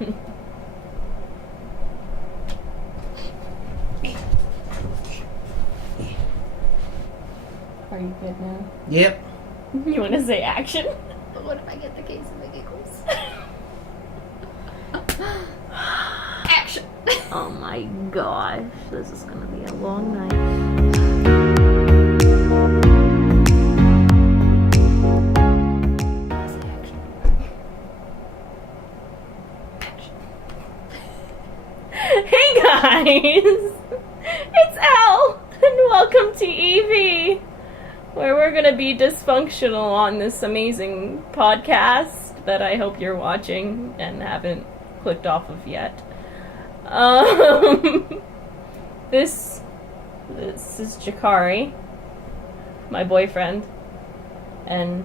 Are you good now? Yep. You want to say action? But what if I get the case of the giggles? Action! Oh my gosh, this is gonna be a long night. Hey guys! It's Elle! And welcome to EV! Where we're gonna be dysfunctional on this amazing podcast that I hope you're watching and haven't clicked off of yet. This is Jakarie, my boyfriend and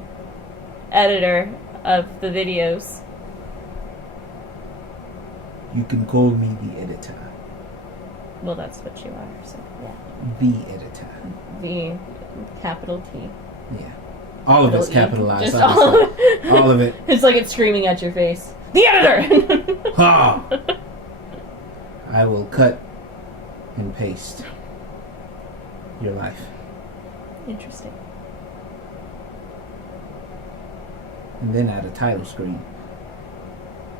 editor of the videos. You can call me the editor. Well, that's what you are, so yeah. The editor. The capital T. Yeah. All of it's capitalized. Just all of it. All of it. It's like it's screaming at your face. The editor! Ha! I will cut and paste your life. Interesting. And then add a title screen.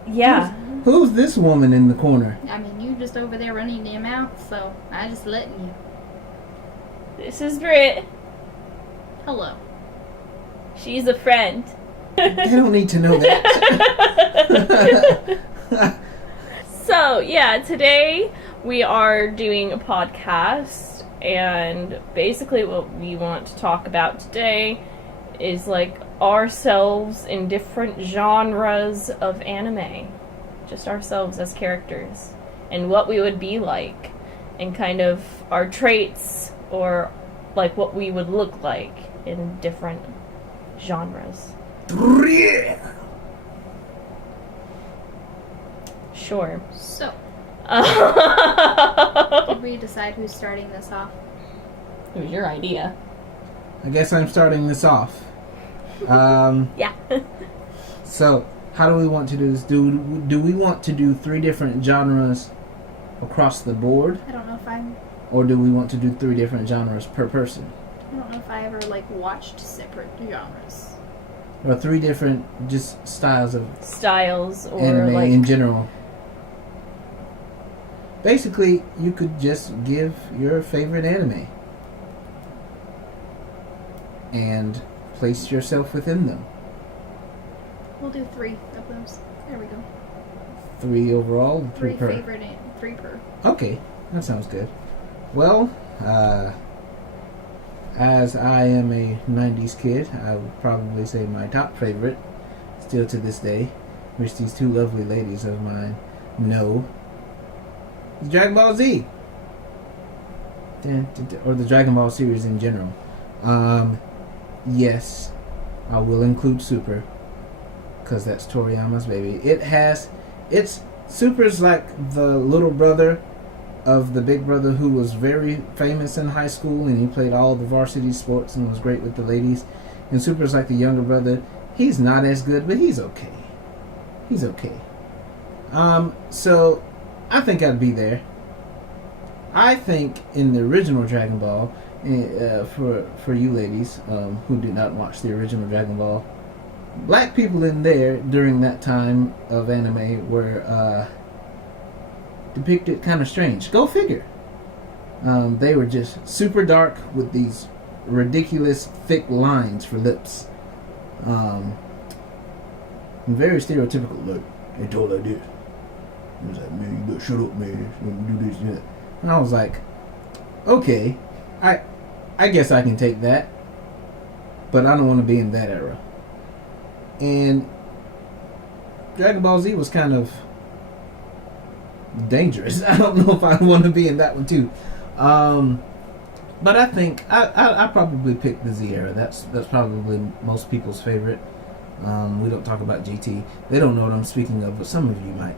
Yeah. Who's this woman in the corner? I mean, you just over there running your mouth, so I just letting you. This is Britt. Hello. She's a friend. They don't need to know that. So, yeah, today we are doing a podcast, and basically what we want to talk about today is, like, ourselves in different genres of anime. Just ourselves as characters, and what we would be like, and kind of our traits, or, like, what we would look like in different genres. Sure. So, did we decide who's starting this off? It was your idea. I guess I'm starting this off. Yeah. So, how do we want to do this? Do we want to do 3 different genres across the board? I don't know if Or do we want to do 3 different genres per person? I don't know if I ever, like, watched separate genres. Or 3 different just styles of Styles or anime like in general. Basically, you could just give your favorite anime and place yourself within them. We'll do 3 of those. There we go. 3 overall, 3 per. 3 per. Okay, that sounds good. Well, as I am a 90s kid, I would probably say my top favorite, still to this day, which these 2 lovely ladies of mine know, is Dragon Ball Z. Or the Dragon Ball series in general. Yes, I will include Super, because that's Toriyama's baby. Super's like the little brother of the big brother who was very famous in high school, and he played all the varsity sports and was great with the ladies. And Super's like the younger brother. He's not as good, but he's okay. He's okay. So I think I'd be there. I think in the original Dragon Ball, for you ladies who did not watch the original Dragon Ball, black people in there during that time of anime were depicted kind of strange. Go figure. They were just super dark with these ridiculous thick lines for lips. Very stereotypical. Look, they told I did. It was like, man, you better shut up, man. You do this, do that. And I was like, okay, I guess I can take that, but I don't want to be in that era. And Dragon Ball Z was kind of dangerous. I don't know if I want to be in that one too. But I think I probably pick the Z era. That's probably most people's favorite. We don't talk about GT. They don't know what I'm speaking of, but some of you might.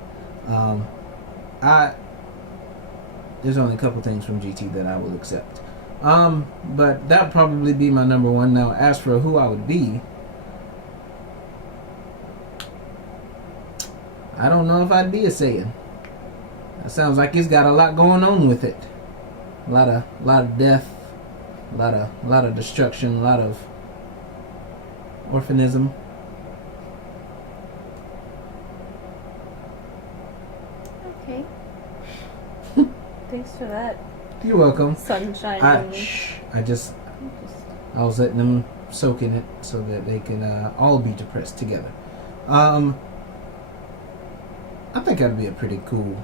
There's only a couple things from GT that I will accept. But that would probably be my number one. Now, as for who I would be, I don't know if I'd be a Saiyan. That sounds like it's got a lot going on with it. A lot of death, a lot of destruction, a lot of orphanism. Okay. Thanks for that. You're welcome. Sunshine. I was letting them soak in it so that they can all be depressed together. I think that'd be a pretty cool.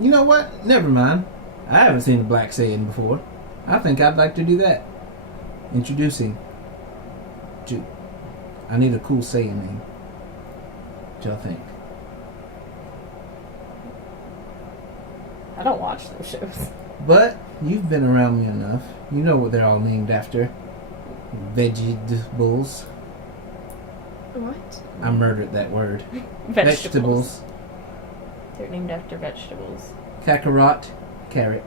You know what? Never mind. I haven't seen a black Saiyan before. I think I'd like to do that. Introducing. I need a cool Saiyan name. What y'all think? I don't watch those shows. But you've been around me enough. You know what they're all named after. Vegetables. What? I murdered that word. Vegetables. They're named after vegetables. Kakarot, carrot.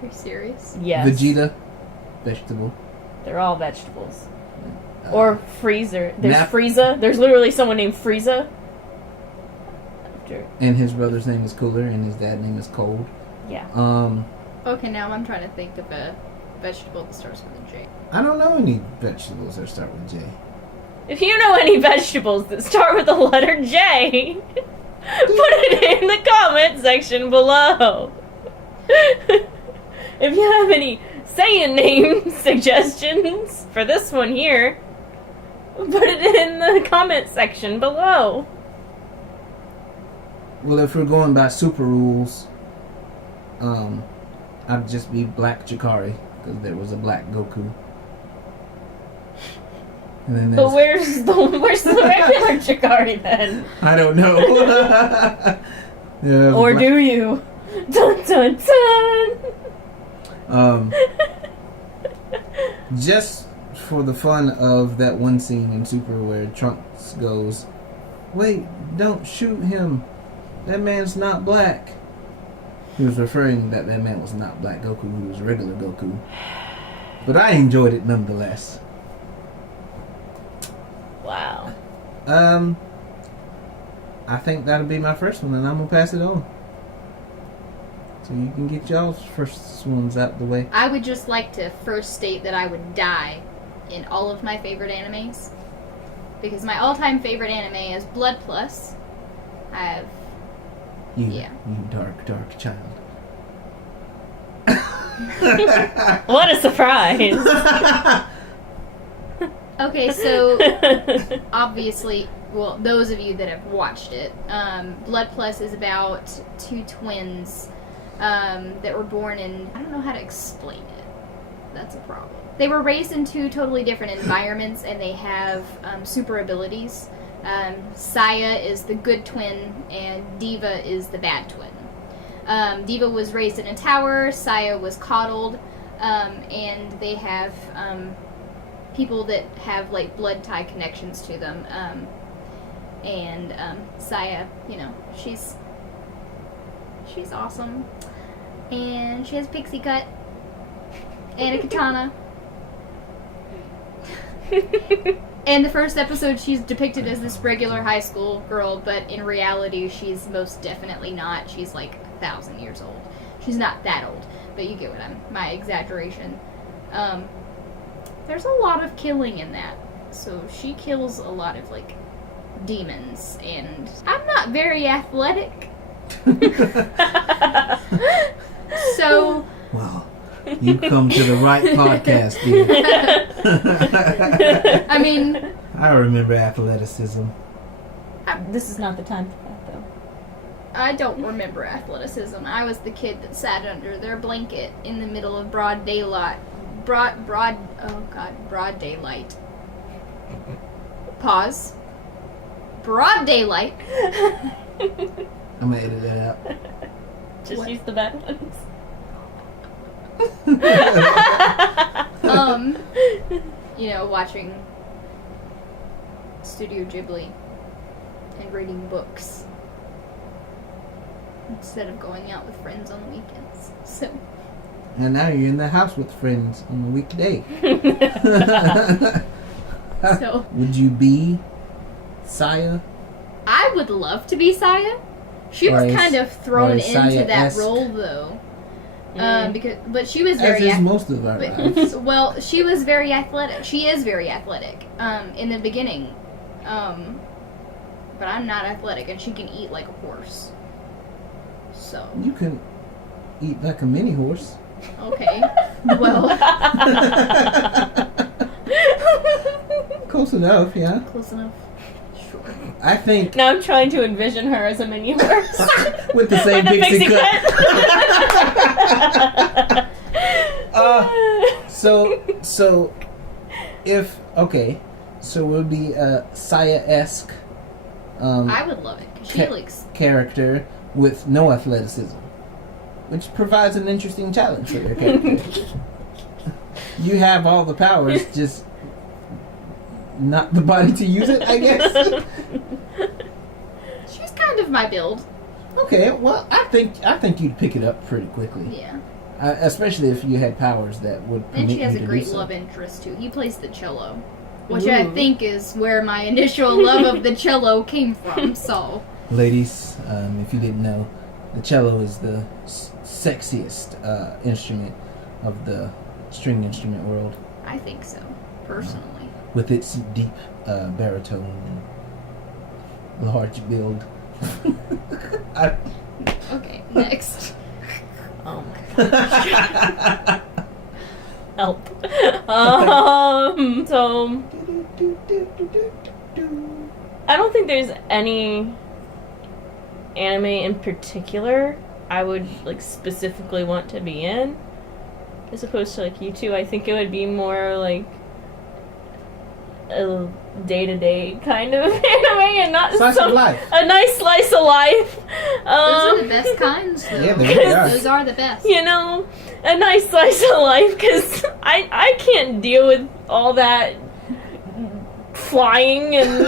Are you serious? Yes. Vegeta, vegetable. They're all vegetables. Or Freezer. There's Nap- Frieza. There's literally someone named Frieza. After. And his brother's name is Cooler, and his dad's name is Cold. Yeah. Okay, now I'm trying to think of a vegetable that starts with a J. I don't know any vegetables that start with J. If you know any vegetables that start with the letter J, put it in the comment section below. If you have any Saiyan name suggestions for this one here, put it in the comment section below. Well, if we're going by super rules, I'd just be Black Jakarie, because there was a black Goku. And then But where's the regular Jakarie then? I don't know. Yeah, Or do you? Dun dun dun! Just for the fun of that one scene in Super where Trunks goes, "Wait, don't shoot him. That man's not black." He was referring that man was not Black Goku, he was regular Goku. But I enjoyed it nonetheless. Wow. I think that'll be my first one, and I'm gonna pass it on. So you can get y'all's first ones out the way. I would just like to first state that I would die in all of my favorite animes. Because my all-time favorite anime is Blood Plus. I have... You dark, dark child. What a surprise! Okay, so obviously, well, those of you that have watched it, Blood Plus is about two twins that were born in... I don't know how to explain it. That's a problem. They were raised in two totally different environments, and they have super abilities. Saya is the good twin, and Diva is the bad twin. Diva was raised in a tower, Saya was coddled, and they have people that have like blood tie connections to them. And Saya, you know, she's awesome, and she has a pixie cut and a katana. And the first episode, she's depicted as this regular high school girl, but in reality, she's most definitely not. She's like 1,000 years old. She's not that old, but you get what my exaggeration. There's a lot of killing in that, so she kills a lot of like demons, and I'm not very athletic. So. Wow. You come to the right podcast, dude. I mean... I remember athleticism. This is not the time for that, though. I don't remember athleticism. I was the kid that sat under their blanket in the middle of broad daylight. Broad daylight. Pause. Broad daylight. I'm gonna edit that out. Just What? use the bad ones. You know, watching Studio Ghibli and reading books instead of going out with friends on the weekends. So. And now you're in the house with friends on a weekday. So. Would you be Saya I would love to be Saya. She was kind of thrown into that Saya-esque. role though. But she was As very is most of our lives. well, she was very athletic. She is very athletic. In the beginning. But I'm not athletic, and she can eat like a horse. So. You can eat like a mini horse. Okay. Well. Close enough, yeah. Close enough. Sure. I think Now I'm trying to envision her as a mini horse. with the same With the pixie pixie cut. So if so it would be a Saya-esque I would love it because she looks. character with no athleticism, which provides an interesting challenge for your character. You have all the powers, just not the body to use it, I guess. She's kind of my build. Okay, well, I think you'd pick it up pretty quickly. Yeah. Especially if you had powers that would permit And she has you a to great do so. love interest too. He plays the cello, which Ooh. I think is where my initial love of the cello came from. So. Ladies, if you didn't know, the cello is the sexiest instrument of the string instrument world, I think so, personally. with its deep baritone and large build. Okay, next. Oh my god. Help. So I don't think there's any anime in particular I would like specifically want to be in. As opposed to like you two, I think it would be more like a day-to-day kind of anime and not Slice of life. a nice slice of life. Those are the best kinds, though. Yeah, they really are. Those are the best. You know, a nice slice of life, because I can't deal with all that flying and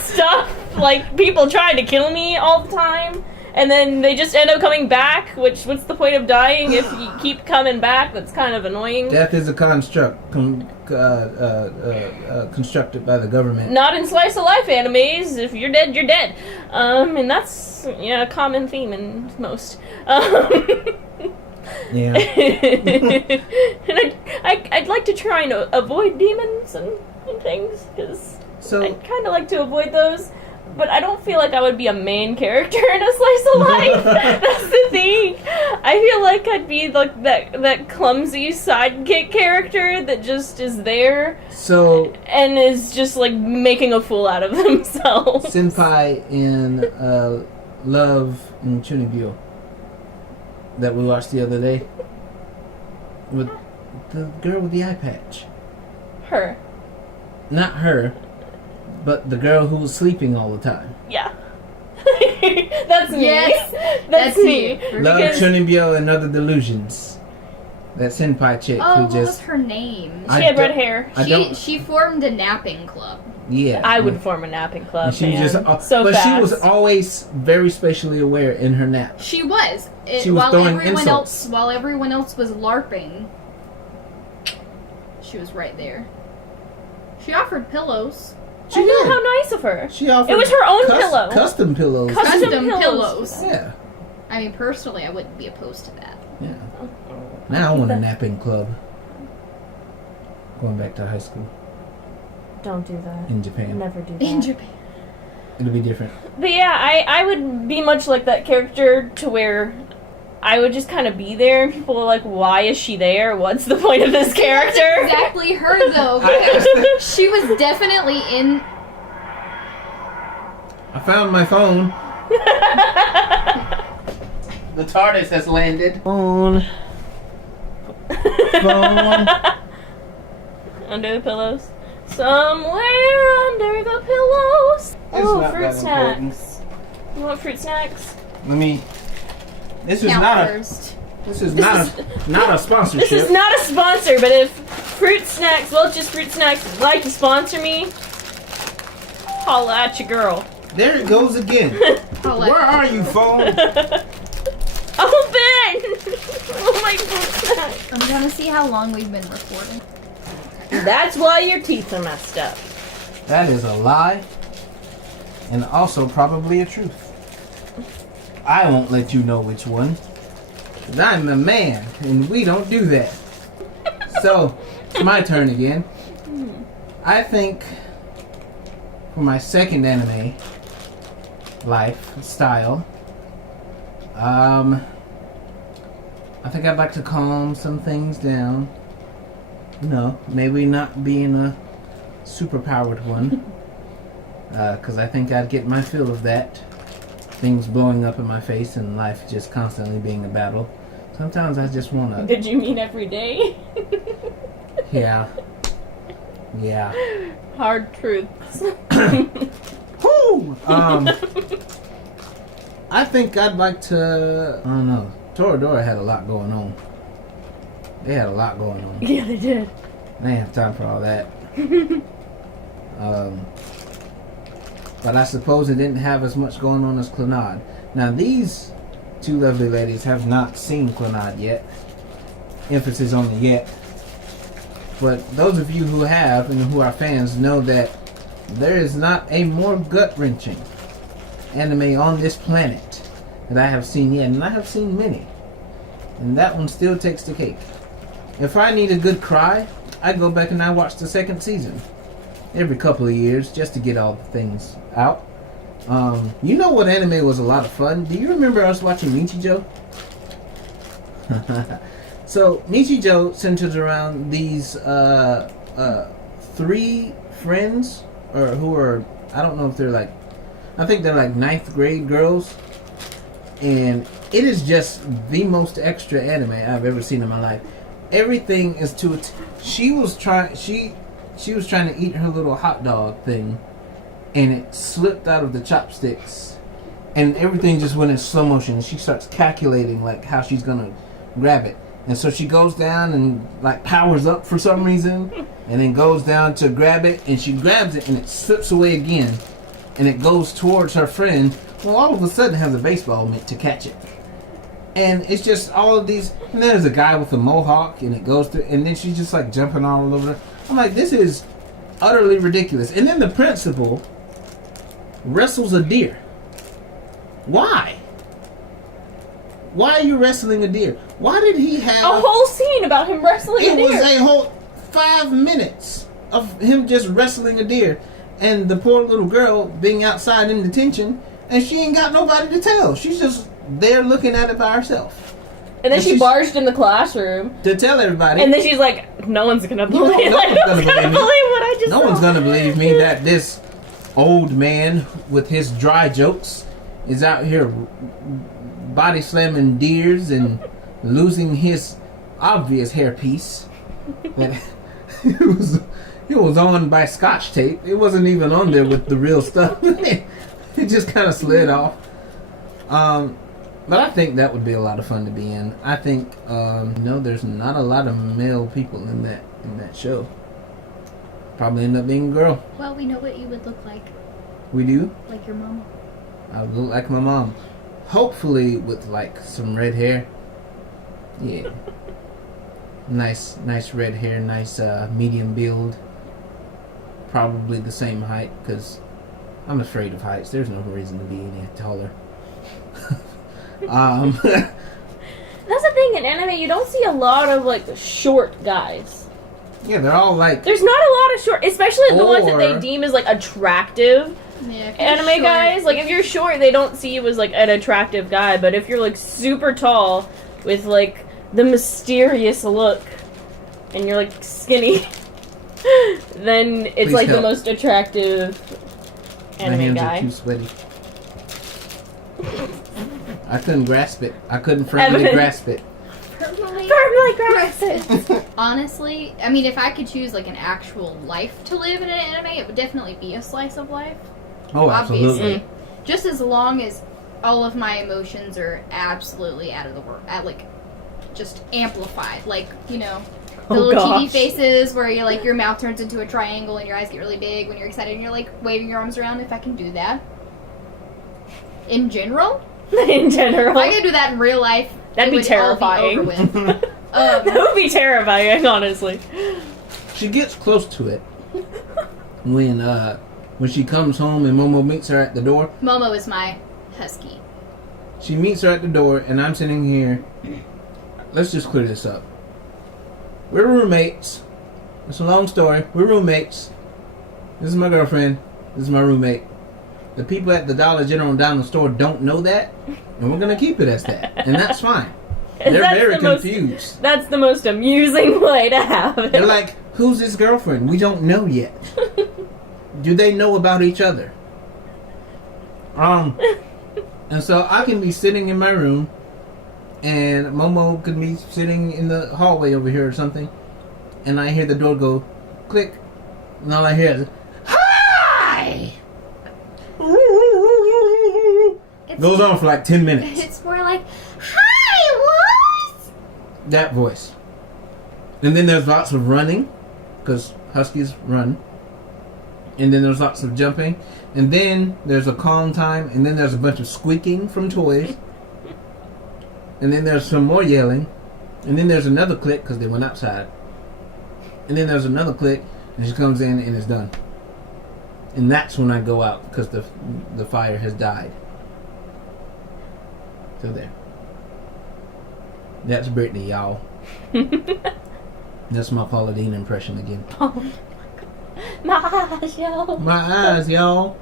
stuff. Like, people trying to kill me all the time, and then they just end up coming back, what's the point of dying if you keep coming back? That's kind of annoying. Death is a construct constructed by the government. Not in slice of life animes. If you're dead, you're dead. And that's a common theme in most. Yeah. And I'd like to try and avoid demons and things, because So I'd kind of like to avoid those. But I don't feel like I would be a main character in a slice of life. That's the thing. I feel like I'd be like that clumsy sidekick character that just is there and is just like making a fool out of themselves. Senpai in Love in Chunibyo that we watched the other day with the girl with the eye patch. Her. Not her, but the girl who was sleeping all the time. Yeah. That's me. Yes, That's me. you. Love, Because- Chunibyo, and Other Delusions. That senpai chick Oh, who what was just... her name? I She had red don't- hair. I don't... She formed a napping club. Yeah. I would form a napping club. And she was man. just... so but fast. she was always very spatially aware in her nap. She was. She was throwing insults. While everyone else was LARPing, she was right there. She offered pillows. She I know, did. how nice of her. She offered It was her own pillow. Custom pillows. Custom pillows. Yeah. I mean, personally, I wouldn't be opposed to that. Yeah. Now I want a napping club. Going back to high school Don't do that. in Japan. Never do that. In Japan. It'll be different. But yeah, I would be much like that character to where I would just kind of be there and people were like, why is she there? What's the point of this character? Exactly her, though. Because she was definitely in... I found my phone. The TARDIS has landed. Phone. Under the pillows. Somewhere under the pillows. not Fruit that snacks. important. You want fruit snacks? Let me. This is Count not first. This is not a sponsorship. This is not a sponsor, but if Fruit Snacks, Welch's Fruit Snacks would like to sponsor me, holla at your girl. There it goes again. Where are you, phone? Oh, Ben! Oh my God. I'm gonna see how long we've been recording. That's why your teeth are messed up. That is a lie. and also probably a truth. I won't let you know which one. 'Cause I'm a man, and we don't do that. So, it's my turn again. I think for my second anime lifestyle, I think I'd like to calm some things down. Maybe not being a superpowered one. Because I think I'd get my fill of that. Things blowing up in my face and life just constantly being a battle. Sometimes I just want to... Did you mean every day? Yeah. Hard truths. Woo! I think I'd like to... I don't know. Toradora had a lot going on. They had a lot going on. Yeah, they did. I didn't have time for all that. But I suppose it didn't have as much going on as Clannad. Now, these two lovely ladies have not seen Clannad yet. Emphasis on the yet. But those of you who have and who are fans know that there is not a more gut-wrenching anime on this planet that I have seen yet. And I have seen many. And that one still takes the cake. If I need a good cry, I go back and I watch the second season. Every couple of years, just to get all the things out. You know what anime was a lot of fun? Do you remember us watching Nichijou? So, Nichijou centers around these 3 friends, or who are, I don't know if they're like, I think they're like 9th grade girls. And it is just the most extra anime I've ever seen in my life. Everything is to it. She was trying to eat her little hot dog thing, and it slipped out of the chopsticks, and everything just went in slow motion. She starts calculating like how she's gonna grab it, and so she goes down and like powers up for some reason, and then goes down to grab it, and she grabs it, and it slips away again, and it goes towards her friend. Well, all of a sudden has a baseball mitt to catch it. And it's just all of these, and there's a guy with a mohawk, and it goes through, and then she's just like jumping all over. I'm like, this is utterly ridiculous. And then the principal wrestles a deer. Why? Why are you wrestling a deer? Why did he have a whole scene about him wrestling a deer? It was a whole 5 minutes of him just wrestling a deer, and the poor little girl being outside in detention, and she ain't got nobody to tell. She's just there looking at it by herself. And then she barged in the classroom to tell everybody. And then she's like, no one's gonna believe no one's gonna believe what I just saw. No one's gonna believe me that this old man with his dry jokes is out here body slamming deers and losing his obvious hairpiece. It was on by Scotch tape. It wasn't even on there with the real stuff. It just kind of slid off. But I think that would be a lot of fun to be in. I think there's not a lot of male people in that show. Probably end up being a girl. Well, we know what you would look like. We do? Like your mama. I would look like my mom. Hopefully with like some red hair. Yeah. Nice red hair, nice medium build. Probably the same height, because I'm afraid of heights. There's no reason to be any taller. That's the thing in anime, you don't see a lot of like short guys. Yeah, they're all like... There's not a lot of short, especially the ones that they deem as like attractive anime guys. Like if you're short, they don't see you as like an attractive guy, but if you're like super tall with like the mysterious look and you're like skinny, then it's like the most attractive anime guy. My hands are too sweaty. I couldn't grasp it. I couldn't firmly grasp it. Firmly grasp it. Honestly, I mean, if I could choose like an actual life to live in an anime, it would definitely be a slice of life. Oh, obviously. absolutely. Just as long as all of my emotions are absolutely out of the world, like just amplified, like the little TV faces where you like your mouth turns into a triangle and your eyes get really big when you're excited and you're like waving your arms around. If I can do that, in general. If I could do that in real life, that'd be terrifying. That would be terrifying, honestly. She gets close to it when when she comes home and Momo meets her at the door. Momo is my husky. She meets her at the door, and I'm sitting here. Let's just clear this up. We're roommates. It's a long story. We're roommates. This is my girlfriend. This is my roommate. The people at the Dollar General and down the store don't know that, and we're going to keep it as that. And that's fine. They're very confused. That's the most amusing way to have it. They're like, who's this girlfriend? We don't know yet. Do they know about each other? And so I can be sitting in my room, and Momo could be sitting in the hallway over here or something, and I hear the door go click, and all I hear is, "Hi!" Goes on for like 10 minutes. It's more like, "Hi, what?" That voice. And then there's lots of running, because huskies run. And then there's lots of jumping. And then there's a calm time. And then there's a bunch of squeaking from toys. And then there's some more yelling. And then there's another click because they went outside. And then there's another click and she comes in and it's done. And that's when I go out because the fire has died. So there. That's Brittany, y'all. That's my Paula Deen impression again. Oh my eyes, y'all. My eyes, y'all.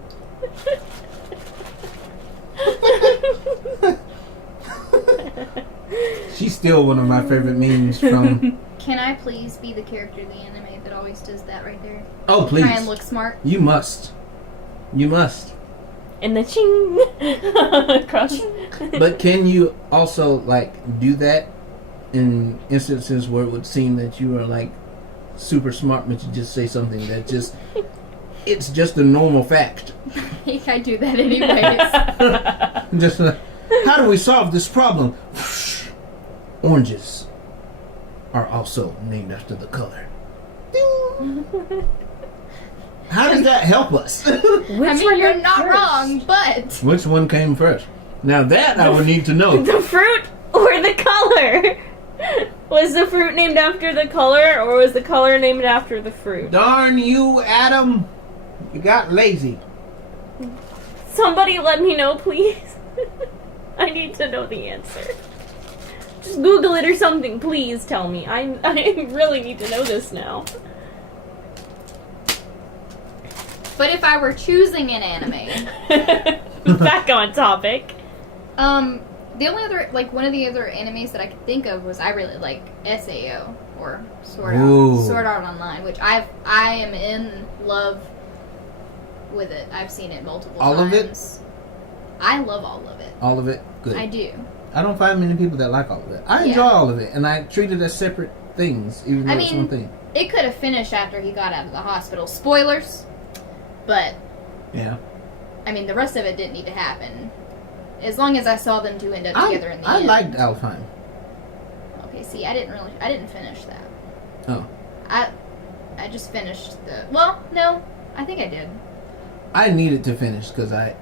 She's still one of my favorite memes from... Can I please be the character in the anime that always does that right there? Oh, please. Try and look smart. You must. You must. And the ching across. But can you also, like, do that in instances where it would seem that you are, like, super smart, but you just say something that just... It's just a normal fact. I think I do that anyways. Just like, how do we solve this problem? Oranges are also named after the color. How does that help us? I mean, you're not wrong, but... Which one came first? Now that I would need to know. The fruit or the color? Was the fruit named after the color, or was the color named after the fruit? Darn you, Adam. You got lazy. Somebody let me know, please. I need to know the answer. Just Google it or something, please tell me. I really need to know this now. But if I were choosing an anime... Back on topic. The only other, like, one of the other animes that I could think of was I really like SAO, or Sword Art Online, which I am in love with it. I've seen it multiple times. All of it? I love all of it. All of it? Good. I do. I don't find many people that like all of it. I enjoy all of it, and I treat it as separate things, even though it's one thing. It could have finished after he got out of the hospital. Spoilers, but... Yeah. I mean, the rest of it didn't need to happen. As long as I saw them two end up together in the end. I liked Alfheim. Okay, see, I didn't finish that. Oh. I just finished the... Well, no, I think I did. I needed to finish because I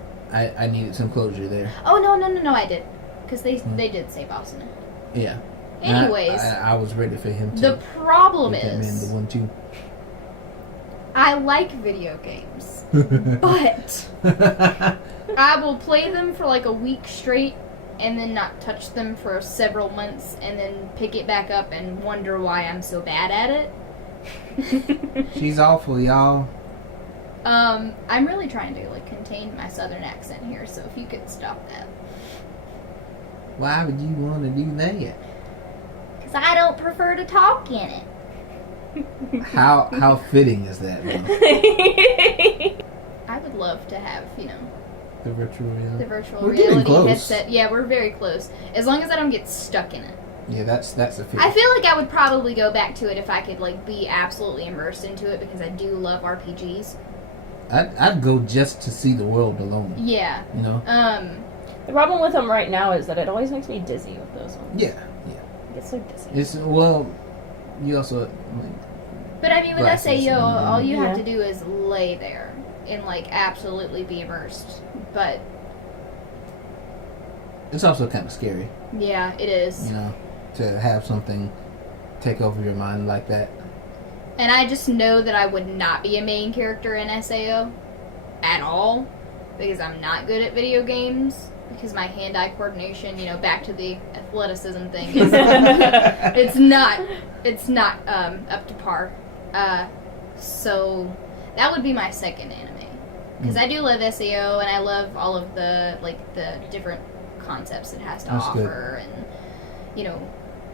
needed some closure there. Oh, no, I did. Because they did say boss in it. Yeah. Anyways. I was ready for him to... The problem get that man is... the 1, 2. I like video games. But... I will play them for like a week straight and then not touch them for several months and then pick it back up and wonder why I'm so bad at it. She's awful, y'all. I'm really trying to like contain my southern accent here, so if you could stop that. Why would you want to do that? Because I don't prefer to talk in it. How fitting is that, though? I would love to have, The virtual reality. The virtual We're getting reality close. headset. Yeah, we're very close. As long as I don't get stuck in it. Yeah, that's a fear. I feel like I would probably go back to it if I could like be absolutely immersed into it because I do love RPGs. I'd go just to see the world alone. Yeah. You know? The problem with them right now is that it always makes me dizzy with those ones. Yeah. I get so dizzy. You also... But I mean, with glasses SAO, and- all you have to do is lay there and like absolutely be immersed. But It's also kind of scary, yeah, it is. To have something take over your mind like that. And I just know that I would not be a main character in SAO. at all because I'm not good at video games. Because my hand-eye coordination, back to the athleticism thing, is it's not up to par. So that would be my second anime. Because I do love SEO and I love all of the different concepts it has to offer, and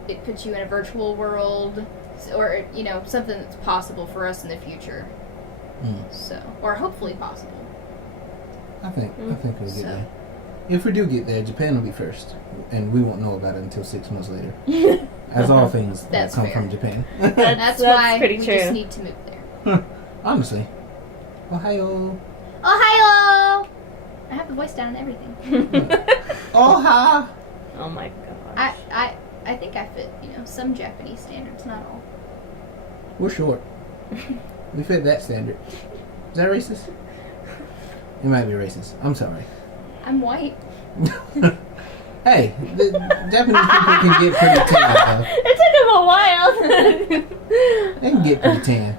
it puts you in a virtual world, or something that's possible for us in the future. So, or hopefully possible. I think we'll get there. If we do get there, Japan will be first, and we won't know about it until 6 months later. As all things that come from Japan. That's why we true. just need to move there. Honestly. Ohio. Ohio! I have the voice down and everything. Oha! Oh my gosh. I think I fit, some Japanese standards, not all. We're short. We fit that standard. Is that racist? It might be racist. I'm sorry. I'm white. Hey, the Japanese people can get pretty tan, though. It took him a while. They can get pretty tan.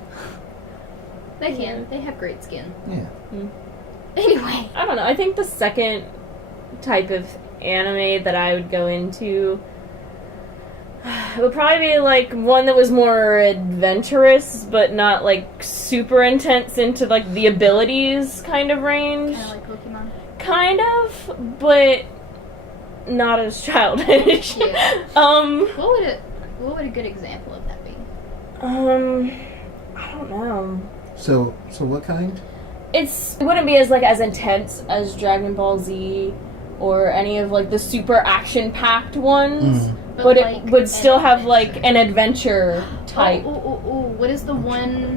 They can. They have great skin. Yeah. Anyway. I don't know. I think the second type of anime that I would go into would probably be like one that was more adventurous, but not like super intense into like the abilities kind of range. Kind of like Pokemon. Kind of, but not as childish. Yeah. What would a good example of that be? I don't know. So what kind? It wouldn't be as intense as Dragon Ball Z or any of like the super action-packed ones, but it would still have like an adventure type. What is the one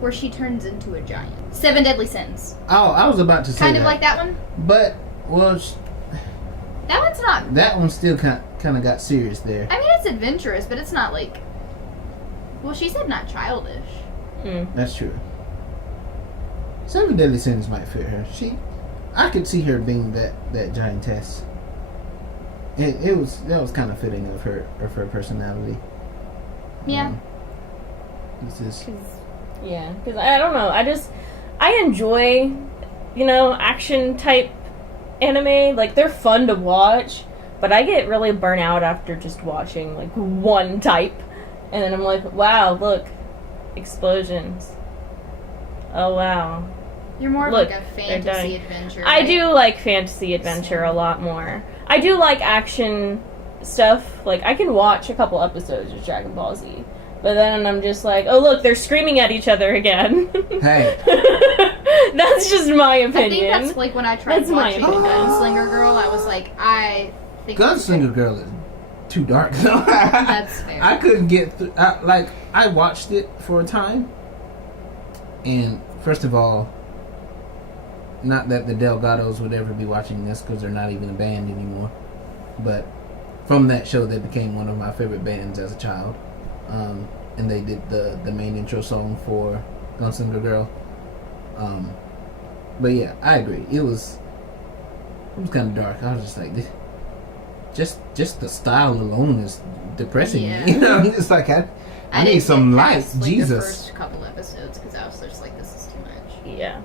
where she turns into a giant? 7 Deadly Sins. Oh, I was about to say kind of like that one. But that one's not. That one still kind of got serious there. I mean, it's adventurous, but it's not like. Well, she said not childish. That's true. 7 Deadly Sins might fit her. I could see her being that giantess. That was kind of fitting of her personality. Yeah. Because I don't know. I enjoy, action type anime. Like, they're fun to watch, but I get really burnt out after just watching like one type, and then I'm like, wow, look, explosions. Oh wow. You're more of like a fantasy adventure. I do like fantasy adventure a lot more. I do like action stuff. Like, I can watch a couple episodes of Dragon Ball Z, but then I'm just like, oh look, they're screaming at each other again. Hey. That's just my opinion. I think that's like when I tried watching Gunslinger Girl, I was like, I think Gunslinger Girl is too dark. That's fair. I couldn't get through. I watched it for a time, and first of all, not that the Delgados would ever be watching this because they're not even a band anymore, but from that show they became one of my favorite bands as a child, and they did the main intro song for Gunslinger Girl. But yeah, I agree. It was kind of dark. I was just like, just the style alone is depressing. Yeah. Me. It's like I need some light. Like, Jesus. the first couple episodes because I was just like, this is too much. Yeah.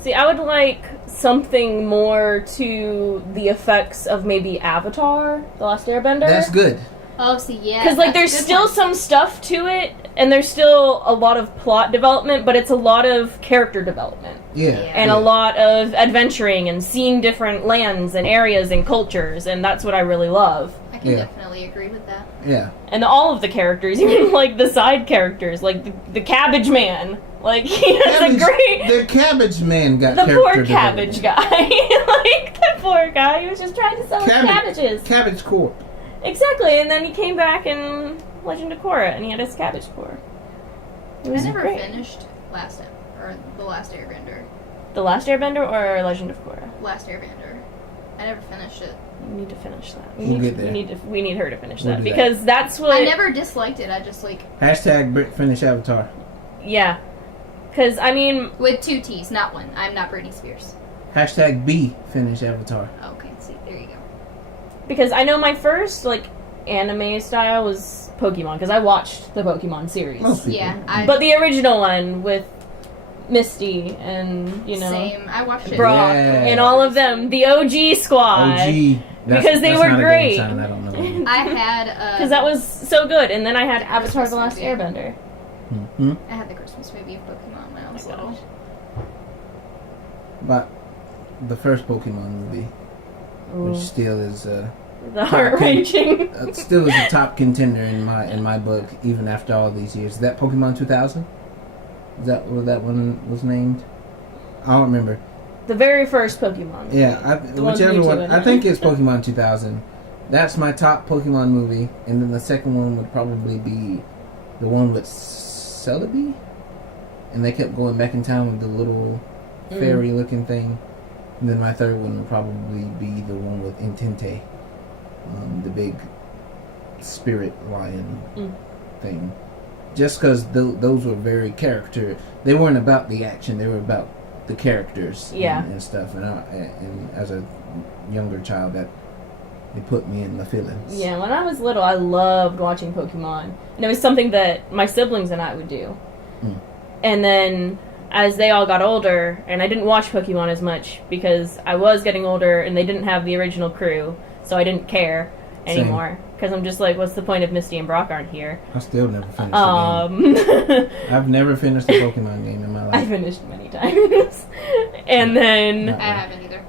See, I would like something more to the effects of maybe Avatar, The Last Airbender. That's good. Oh, see, yeah. Because, like, there's still some stuff to it, and there's still a lot of plot development, but it's a lot of character development. Yeah. And a lot of adventuring and seeing different lands and areas and cultures, and that's what I really love. I can definitely agree with that. Yeah. And all of the characters, even, like, the side characters, like the Cabbage Man. Like, he has a great... The Cabbage Man got the character poor cabbage guy. Like, the poor guy. He was just trying to sell his cabbages. Cabbage Corp. Exactly, and then he came back in Legend of Korra, and he had his cabbage core. It was I never great. finished The Last Airbender. The Last Airbender or Legend of Korra? Last Airbender. I never finished it. We need to finish that. We'll get there. We need her to finish We'll that do because that's what I never disliked it. I just like Hashtag Britt finish Avatar. Yeah, because I mean with 2 T's, not one. I'm not Britney Spears. Hashtag B finish Avatar. Okay, see, there you go. because I know my first like anime style was Pokemon because I watched the Pokemon series. Most people. Yeah, But the original one with Misty and, you know, Same. I watched it. Brock Yeah. and all of them, the OG squad. OG. Because they that's were not a great. game sound, I don't know. I had Because that was so good. And then I had Avatar Christmas The Last movie. Airbender. Hmm? I had the Christmas movie of Pokemon when I was Oh my little. gosh. But the first Pokemon movie, which Ooh, still is the heart-wrenching. still is a top contender in my book, even after all these years. Is that Pokemon 2000? Is that what that one was named? I don't remember. The very first Pokemon. Yeah, The one whichever Mewtwo one. in I it. think it's Pokemon 2000. That's my top Pokemon movie, and then the second one would probably be the one with Celebi, and they kept going back in time with the little fairy-looking thing. And then my third one would probably be the one with Entente, the big spirit lion thing. Just because those were very character. They weren't about the action. They were about the characters and stuff. And as a younger child, that it put me in the feelings. Yeah, when I was little, I loved watching Pokemon. And it was something that my siblings and I would do. And then as they all got older, and I didn't watch Pokemon as much because I was getting older and they didn't have the original crew, so I didn't care anymore. Because I'm just like, what's the point if Misty and Brock aren't here? I still never finished the game. I've never finished a Pokemon game in my life. I finished many times. And then... I haven't either.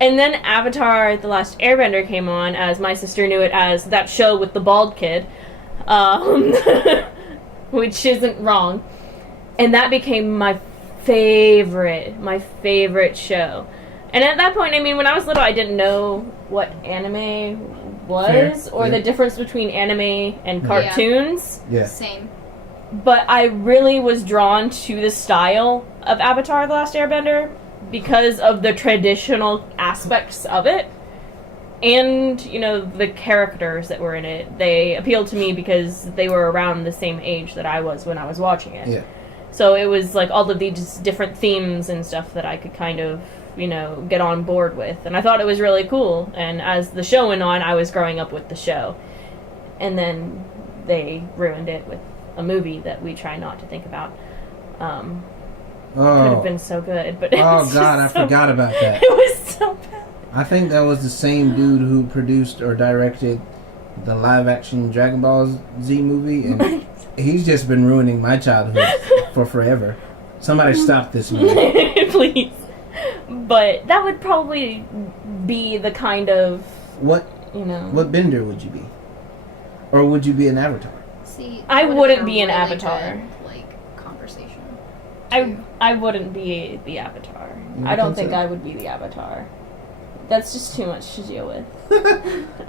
And then Avatar The Last Airbender came on, as my sister knew it as that show with the bald kid. Which isn't wrong. And that became my favorite show. And at that point, I mean, when I was little, I didn't know what anime was, or the difference between anime and cartoons. Yeah. Same. But I really was drawn to the style of Avatar The Last Airbender because of the traditional aspects of it. And, you know, the characters that were in it. They appealed to me because they were around the same age that I was when I was watching it. Yeah. So it was like all of these different themes and stuff that I could kind of, you know, get on board with. And I thought it was really cool. And as the show went on, I was growing up with the show. And then they ruined it with a movie that we try not to think about. Could have been so good, but oh god, I forgot about that. It was so bad. I think that was the same dude who produced or directed the live-action Dragon Ball Z movie, and he's just been ruining my childhood for forever. Somebody stop this movie. Please. But that would probably be the kind of... What bender would you be? Or would you be an avatar? See, I would wouldn't have be an really avatar. good, like, conversation. I wouldn't be the avatar. You I don't think think so? I would be the avatar. That's just too much to deal with.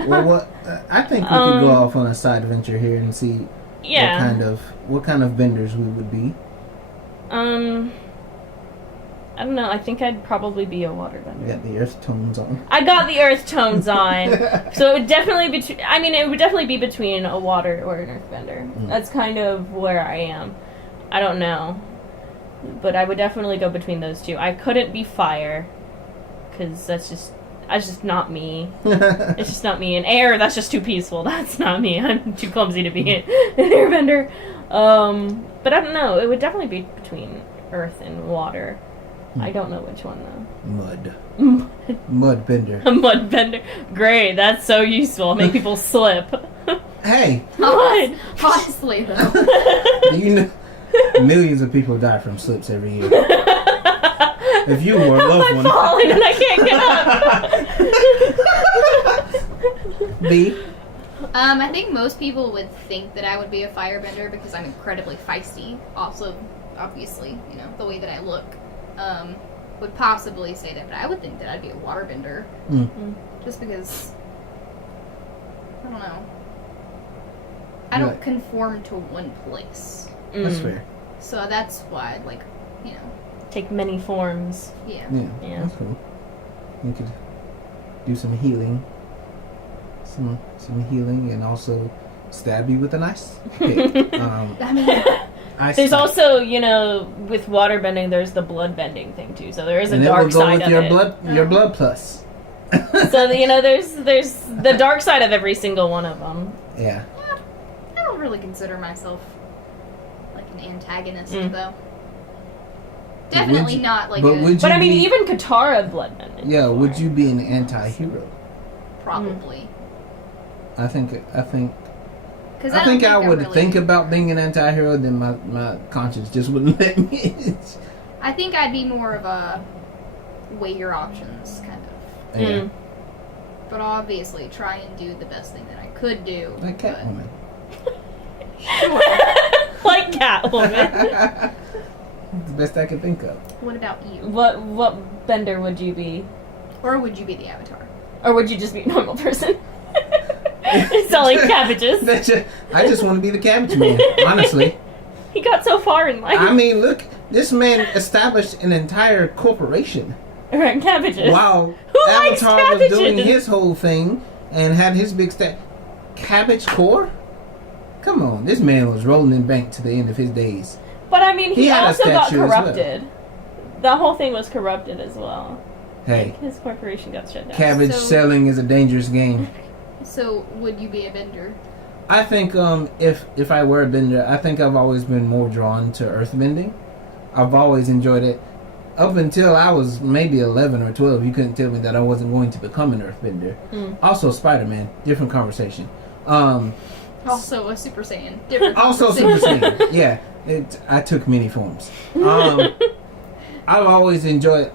Well, I think we could go off on a side adventure here and see what kind of benders we would be. I don't know. I think I'd probably be a waterbender. You got the earth tones on. I got the earth tones on, so it would definitely be. It would definitely be between a water or an earthbender. That's kind of where I am. I don't know, but I would definitely go between those two. I couldn't be fire, because that's just not me. It's just not me. And air, that's just too peaceful. That's not me. I'm too clumsy to be an airbender. But I don't know. It would definitely be between earth and water. I don't know which one though. Mud bender. A mud bender. Great, that's so useful. Make people slip. Hey, What? Honestly, though. you know, millions of people die from slips every year. If you were a loved I'm one, falling and I can't get up. B. I think most people would think that I would be a firebender because I'm incredibly feisty. Also, obviously, you know, the way that I look. Would possibly say that, but I would think that I'd be a waterbender. Just because, I don't know. I don't conform to one place. That's fair. So that's why I'd, like, you know. Take many forms. Yeah. Yeah. That's cool. You could do some healing. Some healing, and also stab you with an ice pick. I mean, There's also, you know, with waterbending, there's the blood bending thing too. So there is a dark side of it. Your blood plus. So you know, there's the dark side of every single one of them. Yeah. I don't really consider myself like an antagonist, though. definitely not like but a... would you But I mean, be, even Katara Bloodman. is yeah, would fine. you be an anti-hero? Probably. I think Because I think I would really, think about being an anti-hero, then my conscience just wouldn't let me. I think I'd be more of a weigh your options kind of. Yeah. Mm. But obviously try and do the best thing that I could do. Like but- Catwoman. Like Catwoman. The best I could think of. What about you? What bender would you be? Or would you be the Avatar? Or would you just be a normal person? Selling cabbages. I just want to be the cabbage man, honestly. He got so far in life. I mean, look, this man established an entire corporation Around cabbages. while Who likes Avatar was doing cabbages? his whole thing and had his big Cabbage Corps? Come on, this man was rolling in bank to the end of his days. But I mean, He he had a also got statue as well. corrupted. The whole thing was corrupted as well. Hey, His corporation got shut down. cabbage So- selling is a dangerous game. So, would you be a bender? I think if I were a bender, I think I've always been more drawn to earthbending. I've always enjoyed it. Up until I was maybe 11 or 12, you couldn't tell me that I wasn't going to become an earthbender. Mm. Also, Spider-Man, different conversation. Also a Super Saiyan. Different Also, Super conversation. Saiyan. Yeah, I took many forms. I've always enjoyed.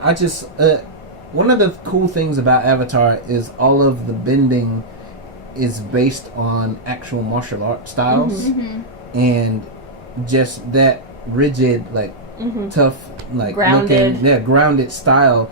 One of the cool things about Avatar is all of the bending is based on actual martial art styles, Mhm. and just that rigid, like tough, like Grounded. looking, grounded style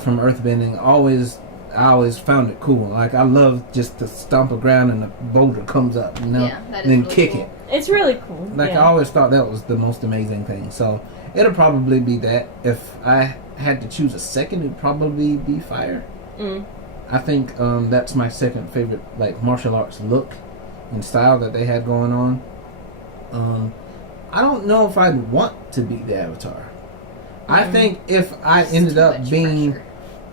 from earthbending. I always found it cool. Like I love just to stomp a ground and a boulder comes up, you know, Yeah, that is and then really kick cool. it. It's really cool. Like yeah. I always thought that was the most amazing thing. So it'll probably be that. If I had to choose a second, it'd probably be fire. Mm. I think that's my second favorite, like martial arts look and style that they had going on. I don't know if I'd want to be the Avatar. I think if I It's ended too up much being,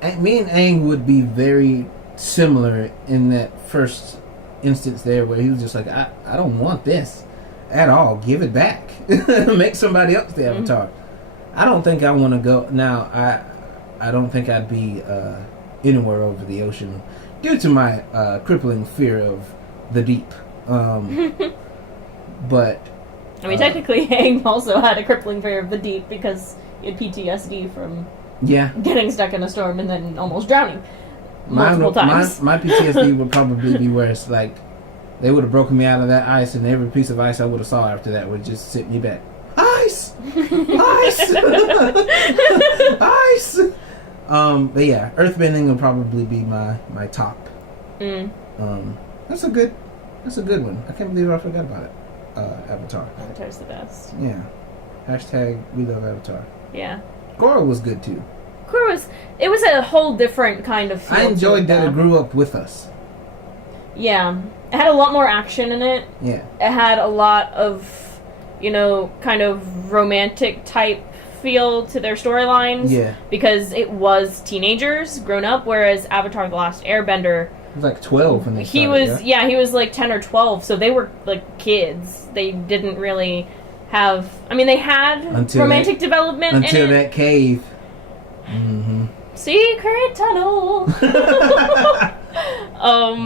pressure. me and Aang would be very similar in that first instance there, where he was just like, I don't want this at all. Give it back. Make somebody else the Avatar. I don't think I want to go now. I don't think I'd be anywhere over the ocean due to my crippling fear of the deep. But I mean, technically, Aang also had a crippling fear of the deep because he had PTSD from yeah, getting stuck in a storm and then almost drowning multiple times. My PTSD would probably be worse. Like they would have broken me out of that ice, and every piece of ice I would have saw after that would just sit me back. Ice, ice, ice. But yeah, earthbending will probably be my top. Mm. That's a good one. I can't believe I forgot about it. Avatar. Avatar's the best. Yeah. Hashtag we love Avatar. Yeah. Korra was good too. Korra it was a whole different kind of feel I enjoyed to it, that it though. grew up with us. Yeah. It had a lot more action in it. Yeah. It had a lot of, kind of romantic type feel to their storylines. Yeah. Because it was teenagers grown up, whereas Avatar: The Last Airbender, He was like 12 when they he started, was he was like 10 or 12, so they were like kids. They didn't really have. I mean, they had Until romantic development until in it. that cave. Mm-hmm. Secret tunnel.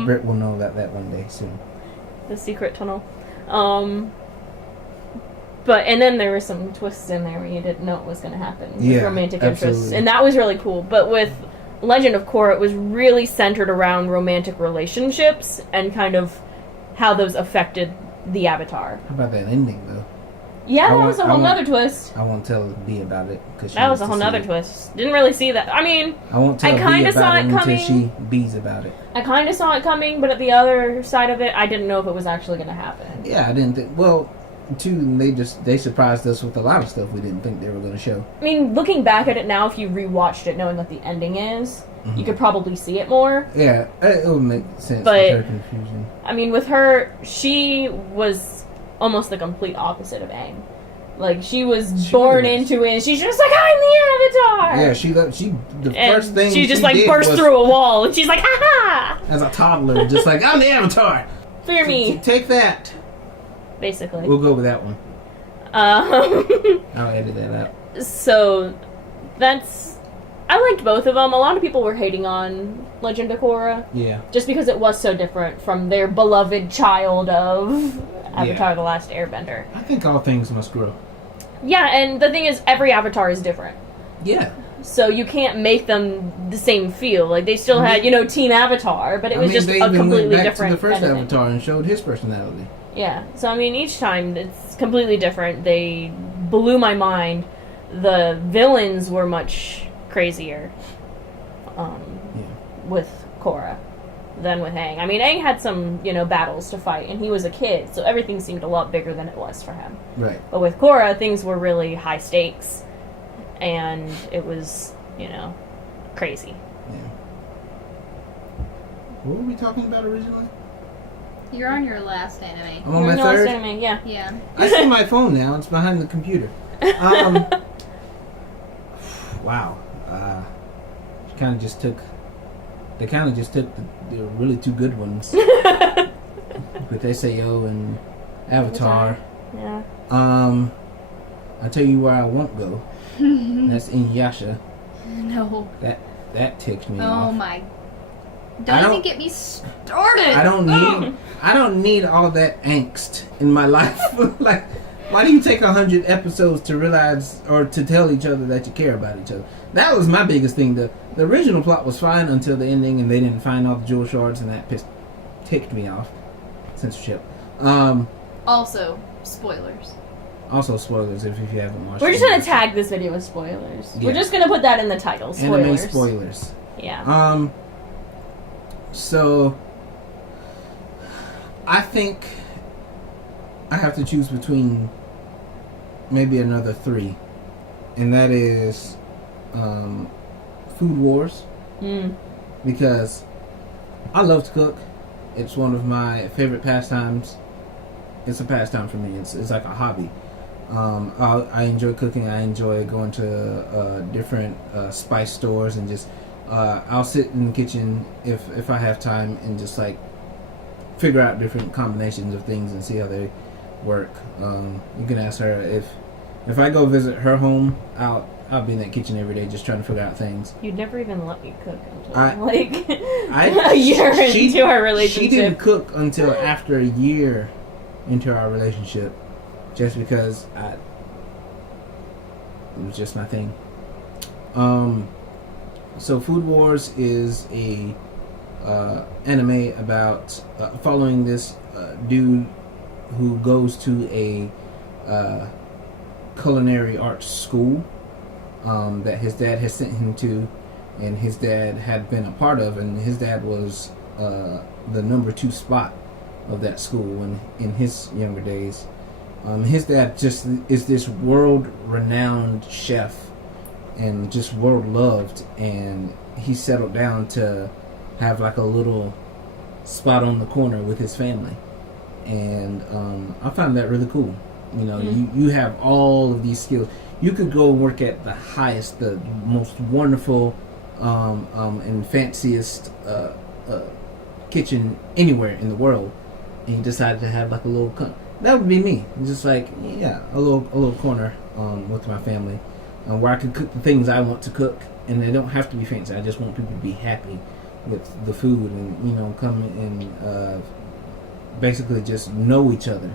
Britt will know about that one day soon. The secret tunnel. But and then there were some twists in there where you didn't know what was going to happen with Yeah, romantic absolutely. interests, and that was really cool. But with Legend of Korra, it was really centered around romantic relationships and kind of how those affected the Avatar. How about that ending though? Yeah, that I was a want- whole I want- nother twist. I won't tell B about it because That was a whole nother twist. Didn't really see that. I mean, I won't tell I B kinda saw about it it until coming. she B's about it. I kind of saw it coming, but at the other side of it, I didn't know if it was actually going to happen. Yeah, I didn't think. Well, too, they surprised us with a lot of stuff we didn't think they were going to show. I mean, looking back at it now, if you rewatched it knowing what the ending is, you could probably see it more. Yeah, it would make sense But- with her confusion. I mean, with her, she was almost the complete opposite of Aang. Like, she was born was. into it, and she's just like, I'm the Avatar! Yeah, the And first thing she just, like, did burst was, through a wall, and she's like, ha-ha! as a toddler, just like, I'm the Avatar! Fear me, Take that! basically. We'll go with that one. Um, I'll edit that out. So that's... I liked both of them. A lot of people were hating on Legend of Korra. Yeah. Just because it was so different from their beloved child of Avatar The Last Airbender. I think all things must grow. Yeah, and the thing is, every Avatar is different. Yeah. So you can't make them the same feel. Like, they still had, Team Avatar, but it was just they a even completely went back different to the first editing. Avatar and showed his personality. Yeah. So, each time it's completely different. They blew my mind. The villains were much crazier with Korra than with Aang. Aang had some, battles to fight, and he was a kid, so everything seemed a lot bigger than it was for him. Right. But with Korra, things were really high stakes, and it was, crazy. Yeah. What were we talking about originally? You're on your last anime. I'm on my third? Anime, yeah. Yeah. I see my phone now. It's behind the computer. Wow. They kind of just took the really two good ones. With SAO and Avatar. Yeah. I'll tell you where I won't go. That's Inuyasha. No. That ticks me Oh off. my. Don't even get me started. I don't need all that angst in my life. Like, why do you take 100 episodes to realize or to tell each other that you care about each other? That was my biggest thing. The original plot was fine until the ending, and they didn't find all the jewel shards, and that ticked me off. Censorship. Also, spoilers. Also, spoilers if you haven't watched. We're just gonna tag this video with spoilers. Yeah. We're just gonna put that in the title. Spoilers. Anime spoilers. Yeah. So I think I have to choose between maybe another three, and that is Food Wars, because I love to cook. It's one of my favorite pastimes. It's a pastime for me. It's like a hobby. I enjoy cooking. I enjoy going to different spice stores and just I'll sit in the kitchen if I have time and just like figure out different combinations of things and see how they work. You can ask her if I go visit her home. I'll be in that kitchen every day just trying to figure out things. You'd never even let me cook until a year into our relationship. She didn't cook until after a year into our relationship, just because it was just my thing. So Food Wars is a anime about following this dude who goes to a culinary arts school that his dad has sent him to, and his dad had been a part of, and his dad was the number 2 spot of that school in his younger days. His dad just is this world-renowned chef and just world-loved, and he settled down to have like a little spot on the corner with his family, and I found that really cool. You have all of these skills. You could go and work at the highest, the most wonderful and fanciest kitchen anywhere in the world, and you decided to have like a little that would be me. Just like, yeah, a little corner with my family where I could cook the things I want to cook, and they don't have to be fancy. I just want people to be happy with the food, and come and basically just know each other.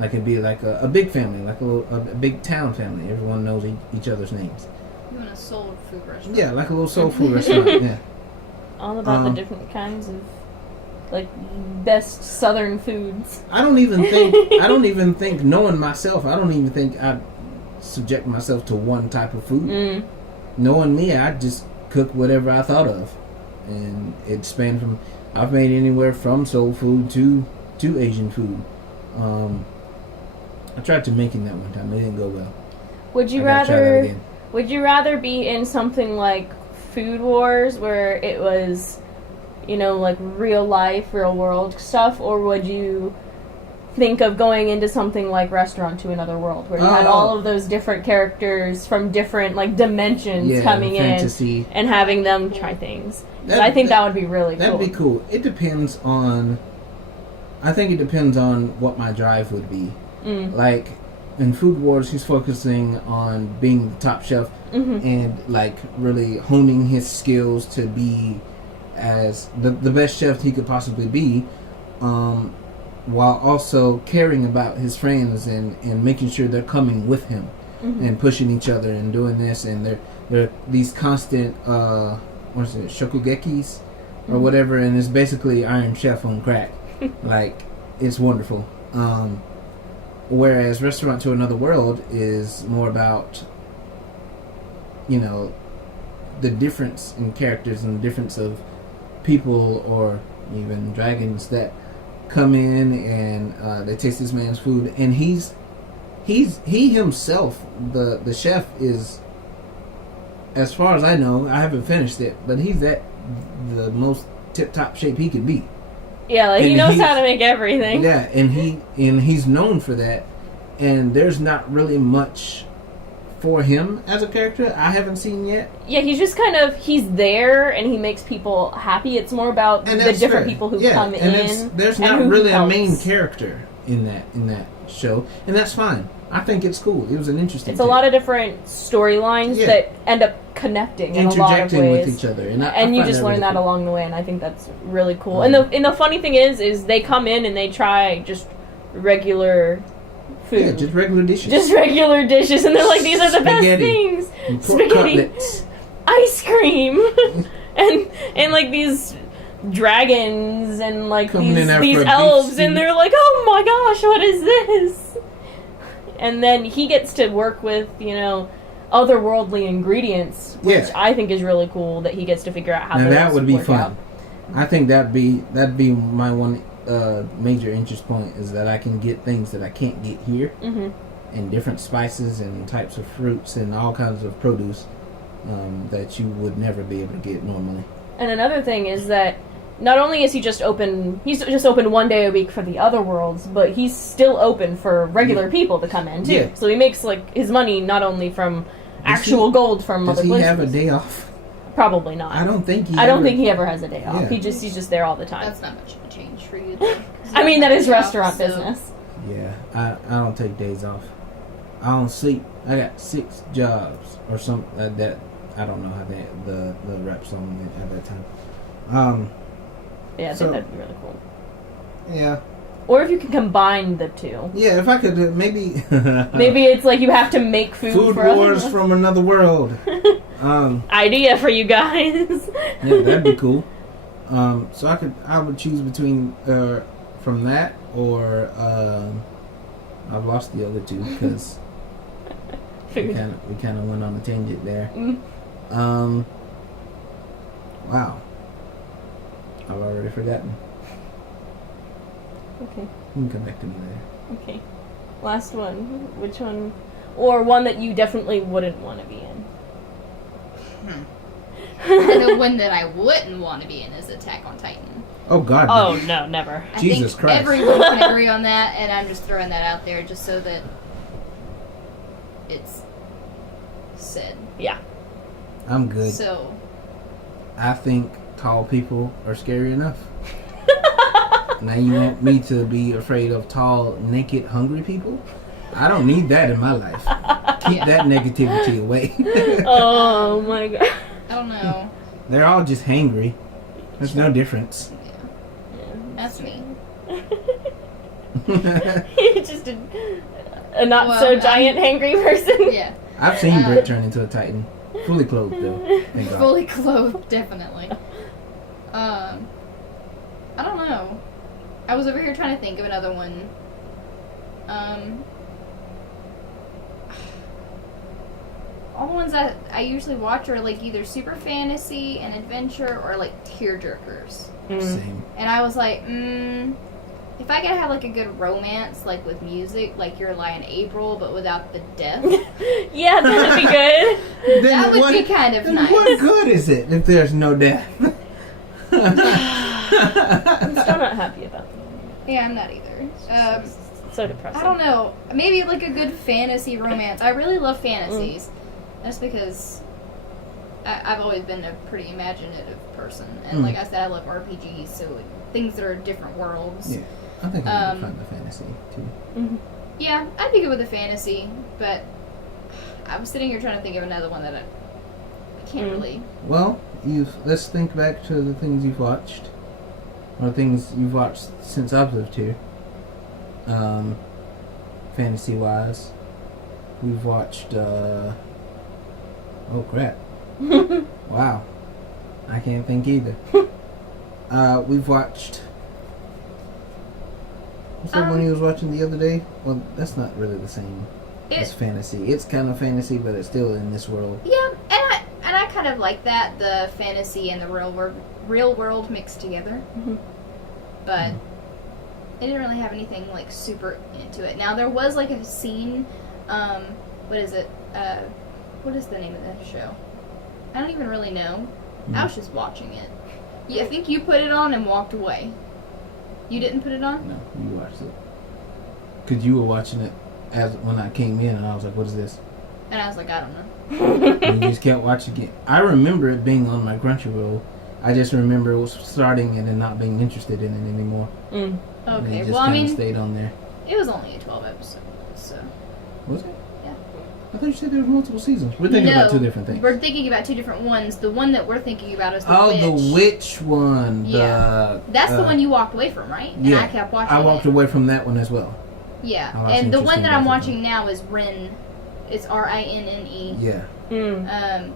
Like it'd be like a big family, like a big town family. Everyone knows each other's names. You want a soul food restaurant? Yeah, like a little soul food restaurant. Yeah. All about the different kinds of like best Southern foods. I don't even think knowing myself, I don't even think I'd subject myself to one type of food. Knowing me, I'd just cook whatever I thought of, and it spanned from I've made anywhere from soul food to Asian food. I tried to making that one time. It didn't go well. Would you rather be in something like Food Wars where it was, like real life, real world stuff, or would you think of going into something like Restaurant to Another World where you had all of those different characters from different like dimensions coming in and having them try things? I think that would be really cool. That'd be cool. It depends on. I think it depends on what my drive would be. Like, in Food Wars, he's focusing on being the top chef and like really honing his skills to be as the best chef he could possibly be, while also caring about his friends and making sure they're coming with him and pushing each other and doing this. And they're these constant what is it, shokugekis or whatever, and it's basically Iron Chef on crack. Like, it's wonderful. Whereas Restaurant to Another World is more about, you know, the difference in characters and the difference of people or even dragons that come in and they taste this man's food, and he himself, the chef, is, as far as I know, I haven't finished it, but he's at the most tip-top shape he could be. Yeah, like, he knows how to make everything. Yeah, and he's known for that, and there's not really much for him as a character I haven't seen yet. Yeah, he's just kind of, he's there and he makes people happy. It's more about the different people who come in. There's not really a main character in that show, and that's fine. I think it's cool. It was an interesting. It's a lot of different storylines that end up connecting in a lot of ways with each other, and you just learn that along the way, and I think that's really cool. And the funny thing is they come in and they try just regular food. Yeah, just regular dishes. Just regular dishes, and they're like, these are the best things. Spaghetti, cutlets, ice cream, and like these dragons and like these elves, and they're like, oh my gosh, what is this? And then he gets to work with, you know, otherworldly ingredients, which I think is really cool, that he gets to figure out how. Now that would be fun. Out. I think that'd be my one major interest point, is that I can get things that I can't get here, and different spices and types of fruits and all kinds of produce that you would never be able to get normally. And another thing is that not only is he's just open one day a week for the other worlds, but he's still open for regular people to come in too. Yeah. So he makes like his money not only from gold from other places. Does he have a day off? Probably not. I don't think he ever has a day off. Yeah. He's just there all the time. That's not much of a change for you though. I mean, that is restaurant business. Yeah, I don't take days off. I don't sleep. I got 6 jobs or something that I don't know how the reps on at that time. Yeah, I think that'd be really cool. Yeah. Or if you could combine the two. Yeah, if I could, maybe. Maybe it's like you have to make food for Wars from Another World. Idea for you guys. Yeah, that'd be cool. So I would choose between from that or I've lost the other two because we kind of went on a tangent there. Wow. I've already forgotten. Okay. You can come back to me later. Okay. Last one. Which one? Or one that you definitely wouldn't want to be in. The one that I wouldn't want to be in is Attack on Titan. Oh, God. Oh, no, never. Jesus Christ. Everyone can agree on that, and I'm just throwing that out there just so that it's said. Yeah. I'm good. So. I think tall people are scary enough. Now you want me to be afraid of tall, naked, hungry people? I don't need that in my life. Keep that negativity away. Oh my God. I don't know. They're all just hangry. There's no difference. Yeah. That's me. Just a not so giant hangry person. Yeah. I've seen Britt turn into a Titan. Fully clothed though. Thank God. Fully clothed, definitely. I don't know. I was over here trying to think of another one. All the ones that I usually watch are like either super fantasy and adventure or like tearjerkers. Same. And I was like, if I could have like a good romance, like with music, like Your Lie in April, but without the death. Yeah, that'd be good. That would be kind of nice. What good is it if there's no death? I'm still not happy about that. Yeah, I'm not either. So depressing. I don't know. Maybe like a good fantasy romance. I really love fantasies. That's because I've always been a pretty imaginative person. And like I said, I love RPGs, so things that are different worlds. Yeah, I think I'm fun with fantasy, too. Yeah, I'd be good with a fantasy, but I was sitting here trying to think of another one that I can't really. Well, let's think back to the things you've watched, or things you've watched since I've lived here. Fantasy-wise, we've watched. Oh crap! Wow, I can't think either. We've watched. What's that one you was watching the other day? Well, that's not really the same as fantasy. It's kind of fantasy, but it's still in this world. Yeah, and I kind of like that, the fantasy and the real world mixed together. Mm-hmm. But it didn't really have anything like super into it. Now there was like a scene. What is it? What is the name of that show? I don't even really know. I was just watching it. I think you put it on and walked away. You didn't put it on? No, you watched it. Because you were watching it when I came in, and I was like, what is this? And I was like, I don't know. And you just kept watching it. I remember it being on my Crunchyroll. I just remember it was starting it and not being interested in it anymore. Mm. Okay, just well, I mean, stayed on there. it was only a 12 episode, so. Was it? Yeah. I thought you said there were multiple seasons. We're thinking about two different things. We're thinking about two different ones. The one that we're thinking about is the Witch. The Witch one. Yeah. That's the one you walked away from, right? And yeah. I kept watching I walked away from that one as well. Yeah. Oh, And the one interesting that I'm about that watching now is Rin. It's Rinne. Yeah. Mm.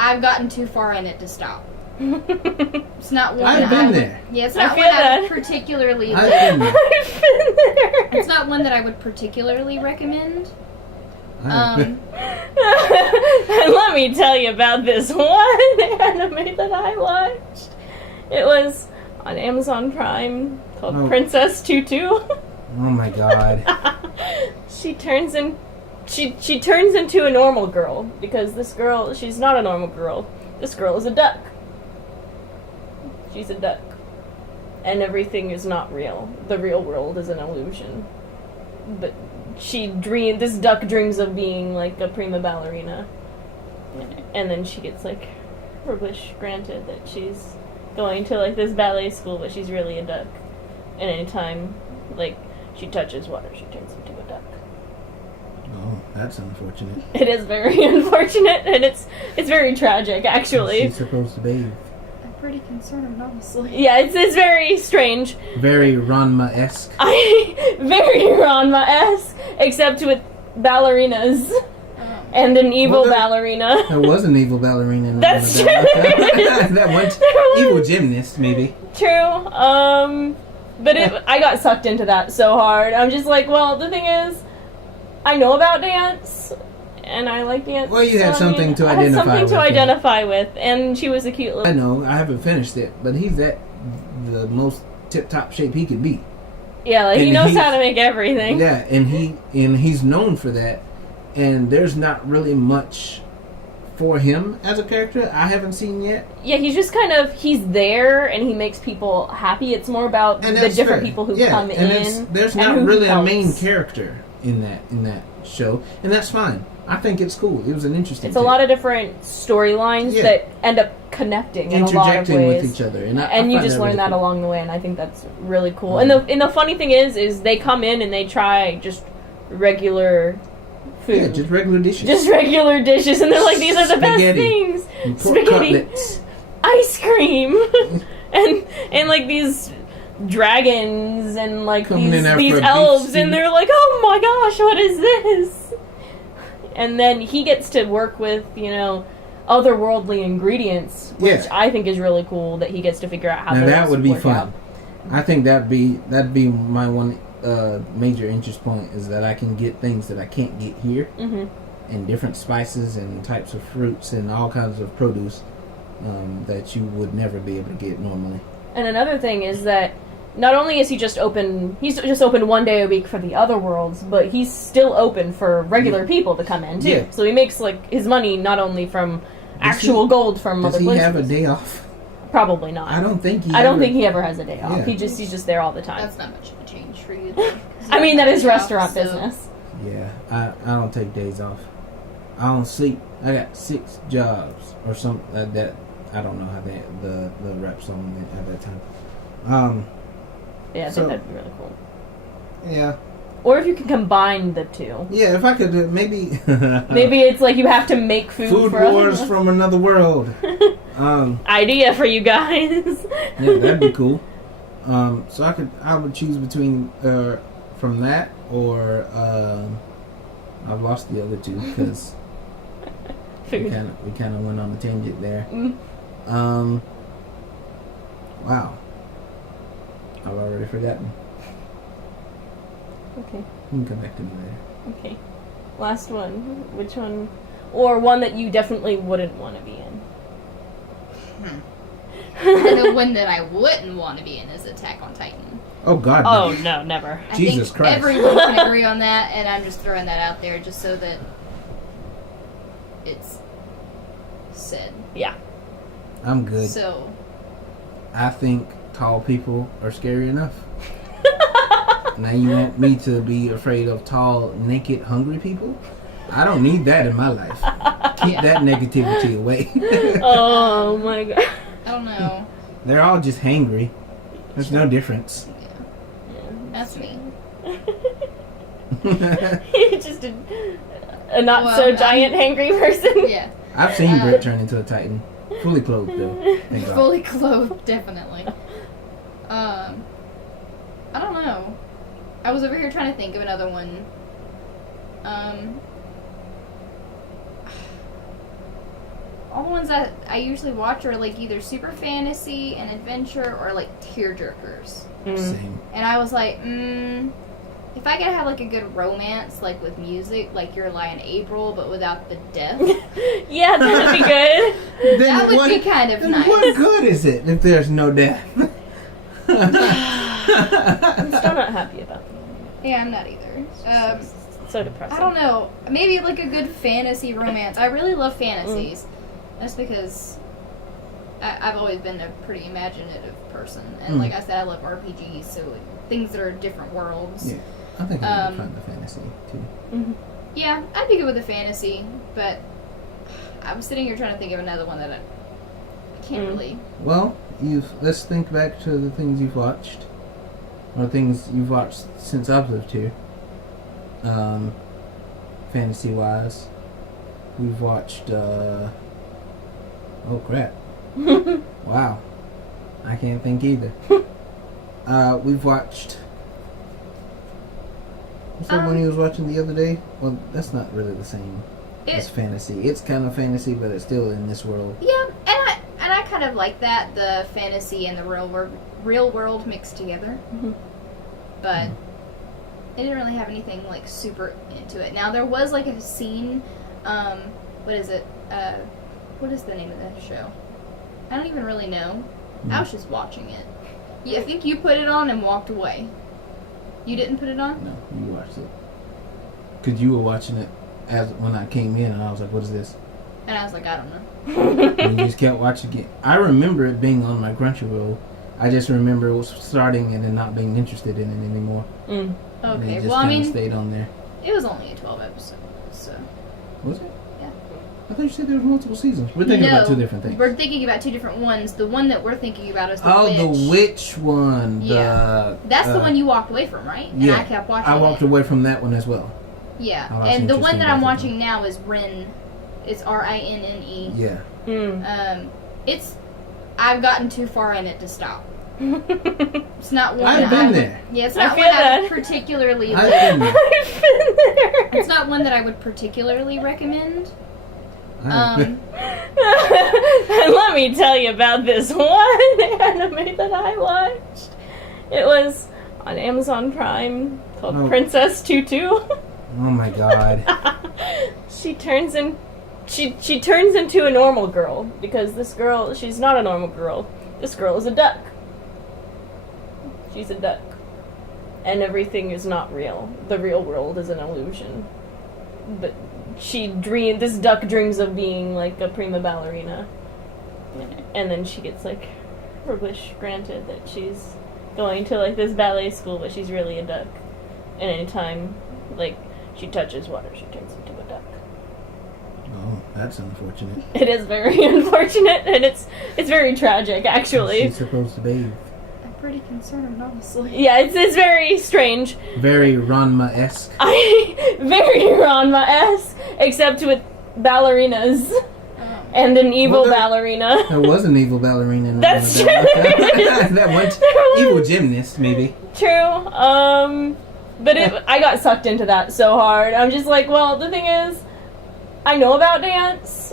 I've gotten too far in it to stop. It's not one I've been there. Yeah, it's I not feel one I that. would particularly I've been there. I've been there. It's not one that I would particularly recommend. And let me tell you about this one anime that I watched. It was on Amazon Prime called Princess Tutu. Oh my god. She turns into a normal girl because this girl, she's not a normal girl. This girl is a duck. She's a duck. And everything is not real. The real world is an illusion. But this duck dreams of being like a prima ballerina. And then she gets like her wish granted that she's going to like this ballet school, but she's really a duck. And anytime like she touches water, she turns into a duck. Oh, that's unfortunate. It is very unfortunate, and it's very tragic, actually. She's supposed to bathe. I'm pretty concerned, honestly. Yeah, it's very strange. Very Ranma-esque. Very Ranma-esque, except with ballerinas. And an evil ballerina. There was an evil ballerina in That's true. That one evil gymnast, maybe. True. But I got sucked into that so hard. I'm just like, well, the thing is, I know about dance, and I like dance. Well, you had something to identify with. I had something to identify with, and she was a cute little... I know, I haven't finished it, but he's at the most tip-top shape he could be. Yeah, like, he knows how to make everything. Yeah, and he's known for that, and there's not really much for him as a character I haven't seen yet. Yeah, he's just he's there, and he makes people happy. It's more about the different people who come in. There's not really a main character in that show, and that's fine. I think it's cool. It was an interesting. It's a lot of different storylines that end up connecting in a lot of ways with each other, and you just learn that along the way, and I think that's really cool. And the funny thing is they come in and they try just regular food. Yeah, just regular dishes. Just regular dishes, and they're like, these are the best things. Spaghetti, ice cream, and like these dragons and like these elves, and they're like, oh my gosh, what is this? And then he gets to work with, otherworldly ingredients, which I think is really cool that he gets to figure out how. Now that would be fun. Out. I think that'd be my one major interest point, is that I can get things that I can't get here, and different spices and types of fruits and all kinds of produce that you would never be able to get normally. And another thing is that not only is he's just open one day a week for the other worlds, but he's still open for regular people to come in too. Yeah. So he makes like his money not only from gold from other places. Does he have a day off? Probably not. I don't think he ever has a day off. Yeah. He's just there all the time. That's not much of a change for you. Then, I mean, that is restaurant business. Yeah, I don't take days off. I don't sleep. I got 6 jobs or something that. I don't know how the reps on it at that time. Yeah, I think that'd be really cool. Yeah, Or if you can combine the two. Yeah, if I could maybe. Maybe it's like you have to make food for wars from another world. Idea for you guys. Yeah, that'd be cool. So I would choose between from that or I've lost the other two because we kind of went on a tangent there. Wow, I've already forgotten. Okay. You can come back to me later. Okay. Last one. Which one? Or one that you definitely wouldn't want to be in. The one that I wouldn't want to be in is Attack on Titan. Oh God. Oh no, never. Jesus Christ. Everyone can agree on that, and I'm just throwing that out there just so that it's said. Yeah. I'm good. So. I think tall people are scary enough. Now you want me to be afraid of tall, naked, hungry people? I don't need that in my life. Keep that negativity away. Oh my God. I don't know. They're all just hangry. There's no difference. Yeah. That's me. You're just a not so giant hangry person. Yeah. I've seen Britt turn into a Titan. Fully clothed though. Thank God. Fully clothed, definitely. I don't know. I was over here trying to think of another one. All the ones that I usually watch are like either super fantasy and adventure or like tearjerkers. Same. And I was like, if I could have like a good romance, like with music, like Your Lie in April, but without the death. Yeah, that'd be good. That would be kind of nice. What good is it if there's no death? I'm still not happy about that. Yeah, I'm not either. So depressing. I don't know. Maybe like a good fantasy romance. I really love fantasies. That's because I've always been a pretty imaginative person. And like I said, I love RPGs, so like, things that are different worlds. Yeah, I think I would find the fantasy too. Mm-hmm. Yeah, I'd be good with a fantasy, but I'm sitting here trying to think of another one that I can't really. Well, let's think back to the things you've watched, or things you've watched since I've lived here. Fantasy-wise, we've watched. Oh crap! Wow, I can't think either. We've watched. What's that one you was watching the other day? Well, that's not really the same as fantasy. It's kind of fantasy, but it's still in this world. Yeah, and I kind of like that, the fantasy and the real world mixed together. Mm-hmm. But it didn't really have anything like super into it. Now there was like a scene. What is it? What is the name of that show? I don't even really know. I was just watching it. I think you put it on and walked away. You didn't put it on? No, you watched it. Because you were watching it when I came in, and I was like, what is this? And I was like, I don't know. And you just kept watching it. I remember it being on my Crunchyroll. I just remember it was starting and then not being interested in it anymore. Mm. And Okay, it just well, I mean, stayed on there. it was only a 12 episode, so. Was it? Yeah. I thought you said there was multiple seasons. We're thinking about two different things. We're thinking about two different ones. The one that we're thinking about is the Witch. The Witch one. Yeah. That's the one you walked away from, right? And Yeah. I kept watching I walked away from that one as well. Yeah. I was And the one interested that I'm in both of watching now is Rin. It's Rinne. Yeah. Mm. I've gotten too far in it to stop. It's not one I've that been I would, there. Yeah, it's I not feel one I that. would particularly I've been there. I've been there. It's not one that I would particularly recommend. And let me tell you about this one anime that I watched. It was on Amazon Prime called Princess Tutu. Oh my god. She turns into a normal girl because this girl, she's not a normal girl. This girl is a duck. She's a duck. And everything is not real. The real world is an illusion. But this duck dreams of being like a prima ballerina. And then she gets like her wish granted that she's going to like this ballet school, but she's really a duck. And anytime like she touches water, she turns into a duck. Oh, that's unfortunate. It is very unfortunate, and it's very tragic, actually. She's supposed to bathe. pretty concerned, honestly. Yeah, it's very strange. Very Ranma-esque. Very Ranma-esque, except with ballerinas. And an evil ballerina. There was an evil ballerina in That's true. That one evil gymnast, maybe. True. But I got sucked into that so hard. I'm just like, well, the thing is, I know about dance,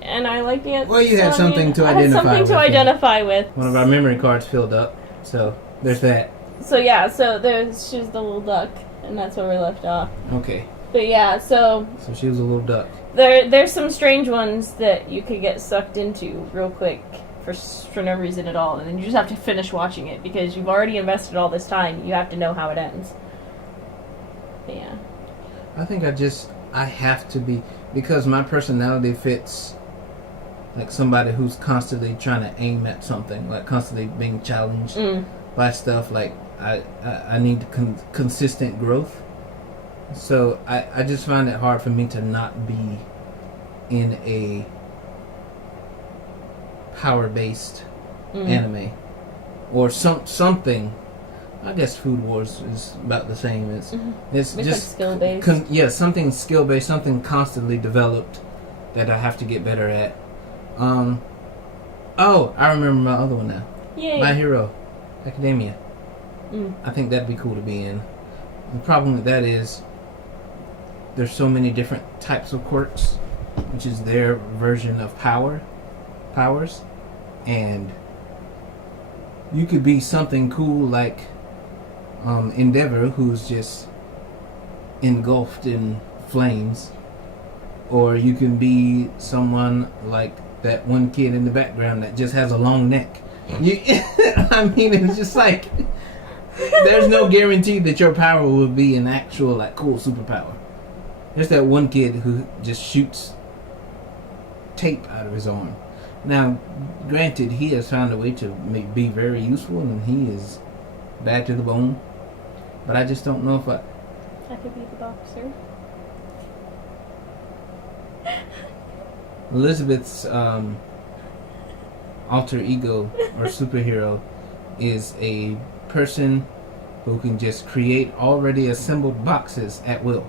and I like dance. Well, you had something to identify with. I had something to identify with. One of our memory cards filled up, so there's that. So yeah, she was the little duck, and that's where we left off. Okay. But yeah, so she was a little duck. There's some strange ones that you could get sucked into real quick for no reason at all, and then you just have to finish watching it because you've already invested all this time. You have to know how it ends. But yeah. I think I have to be, because my personality fits like somebody who's constantly trying to aim at something, like constantly being challenged by stuff. Like I need consistent growth. So I just find it hard for me to not be in a power-based anime or something. I guess Food Wars is about the same. It's just skill-based. Something skill-based, something constantly developed that I have to get better at. I remember my other one now. Yay. My Hero Academia. I think that'd be cool to be in. The problem with that is there's so many different types of quirks, which is their version of powers, and you could be something cool like Endeavor, who's just engulfed in flames, or you can be someone like that one kid in the background that just has a long neck. I mean, it's just like there's no guarantee that your power will be an actual like cool superpower. There's that one kid who just shoots tape out of his arm. Now, granted, he has found a way to be very useful, and he is bad to the bone. But I just don't know if I could be the boxer. Elizabeth's alter ego or superhero is a person who can just create already assembled boxes at will.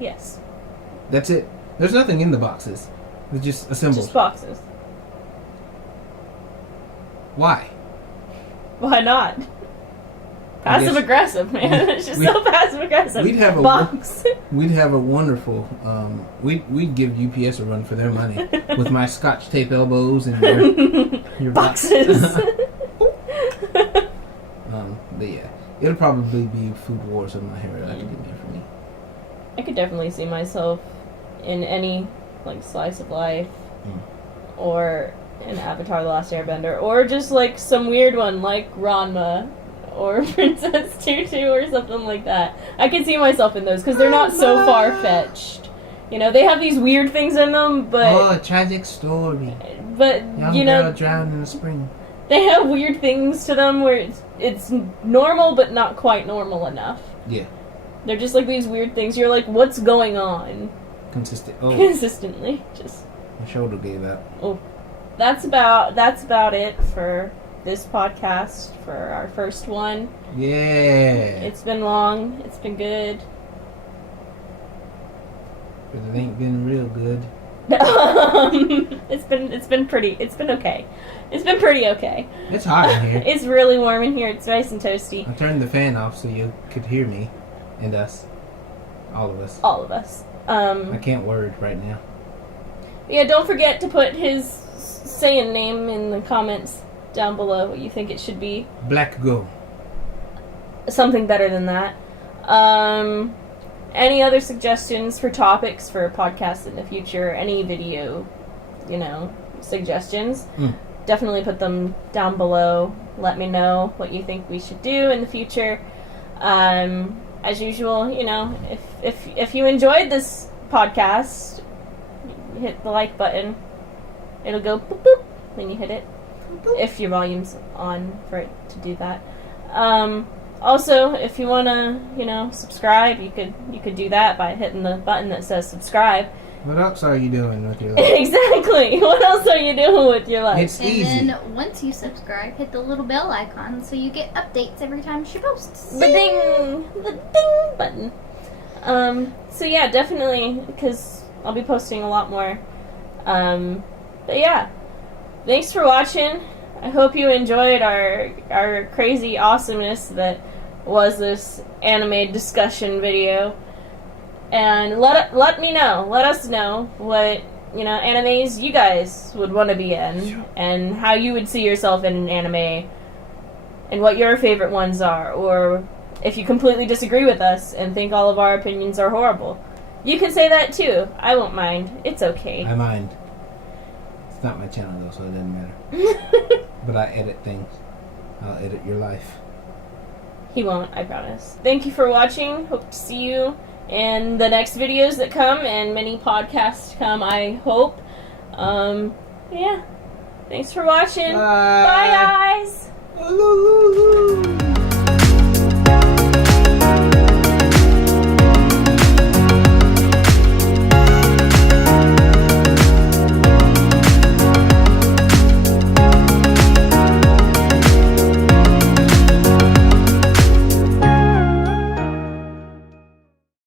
Yes. That's it. There's nothing in the boxes. They're just assembled. Just boxes. Why? Why not? Passive aggressive, man. It's just so passive aggressive. We'd have box. We'd have a wonderful. We'd give UPS a run for their money with my Scotch tape elbows and your boxes. But yeah, it'll probably be Food Wars of My Hero Academia for me. I could definitely see myself in any like slice of life, or an Avatar: The Last Airbender, or just like some weird one like Ranma or Princess Tutu or something like that. I could see myself in those because they're not so far-fetched. You know, they have these weird things in them, but a tragic story. But young girl drowned in the spring. They have weird things to them where it's normal but not quite normal enough. Yeah. They're just like these weird things. You're like, what's going on? Consistently. Just my shoulder gave out. Oh. That's about it for this podcast, for our first one. Yeah. It's been long. It's been good. But it ain't been real good. It's been okay. It's been pretty okay. It's hot in here. It's really warm in here. It's nice and toasty. I turned the fan off so you could hear me and us. All of us. All of us. I can't word right now. Yeah, don't forget to put his Saiyan name in the comments down below, what you think it should be. Black Go. Something better than that. Any other suggestions for topics for podcasts in the future? Any video, suggestions? Definitely put them down below. Let me know what you think we should do in the future. As usual, if you enjoyed this podcast, hit the like button. It'll go boop boop when you hit it. If your volume's on for it to do that. Also, if you wanna, subscribe, you could do that by hitting the button that says subscribe. What else are you doing with your life? Exactly. What else are you doing with your life? It's easy. And then once you subscribe, hit the little bell icon so you get updates every time she posts. The ding! The ding button. So yeah, definitely, because I'll be posting a lot more. But yeah, thanks for watching. I hope you enjoyed our crazy awesomeness that was this anime discussion video. And let us know what, animes you guys would want to be in, and how you would see yourself in an anime, and what your favorite ones are, or if you completely disagree with us and think all of our opinions are horrible. You can say that too. I won't mind. It's okay. I mind. It's not my channel though, so it doesn't matter. But I edit things. I'll edit your life. He won't, I promise. Thank you for watching. Hope to see you in the next videos that come, and many podcasts to come, I hope. Yeah. Thanks for watching. Bye. Bye, guys.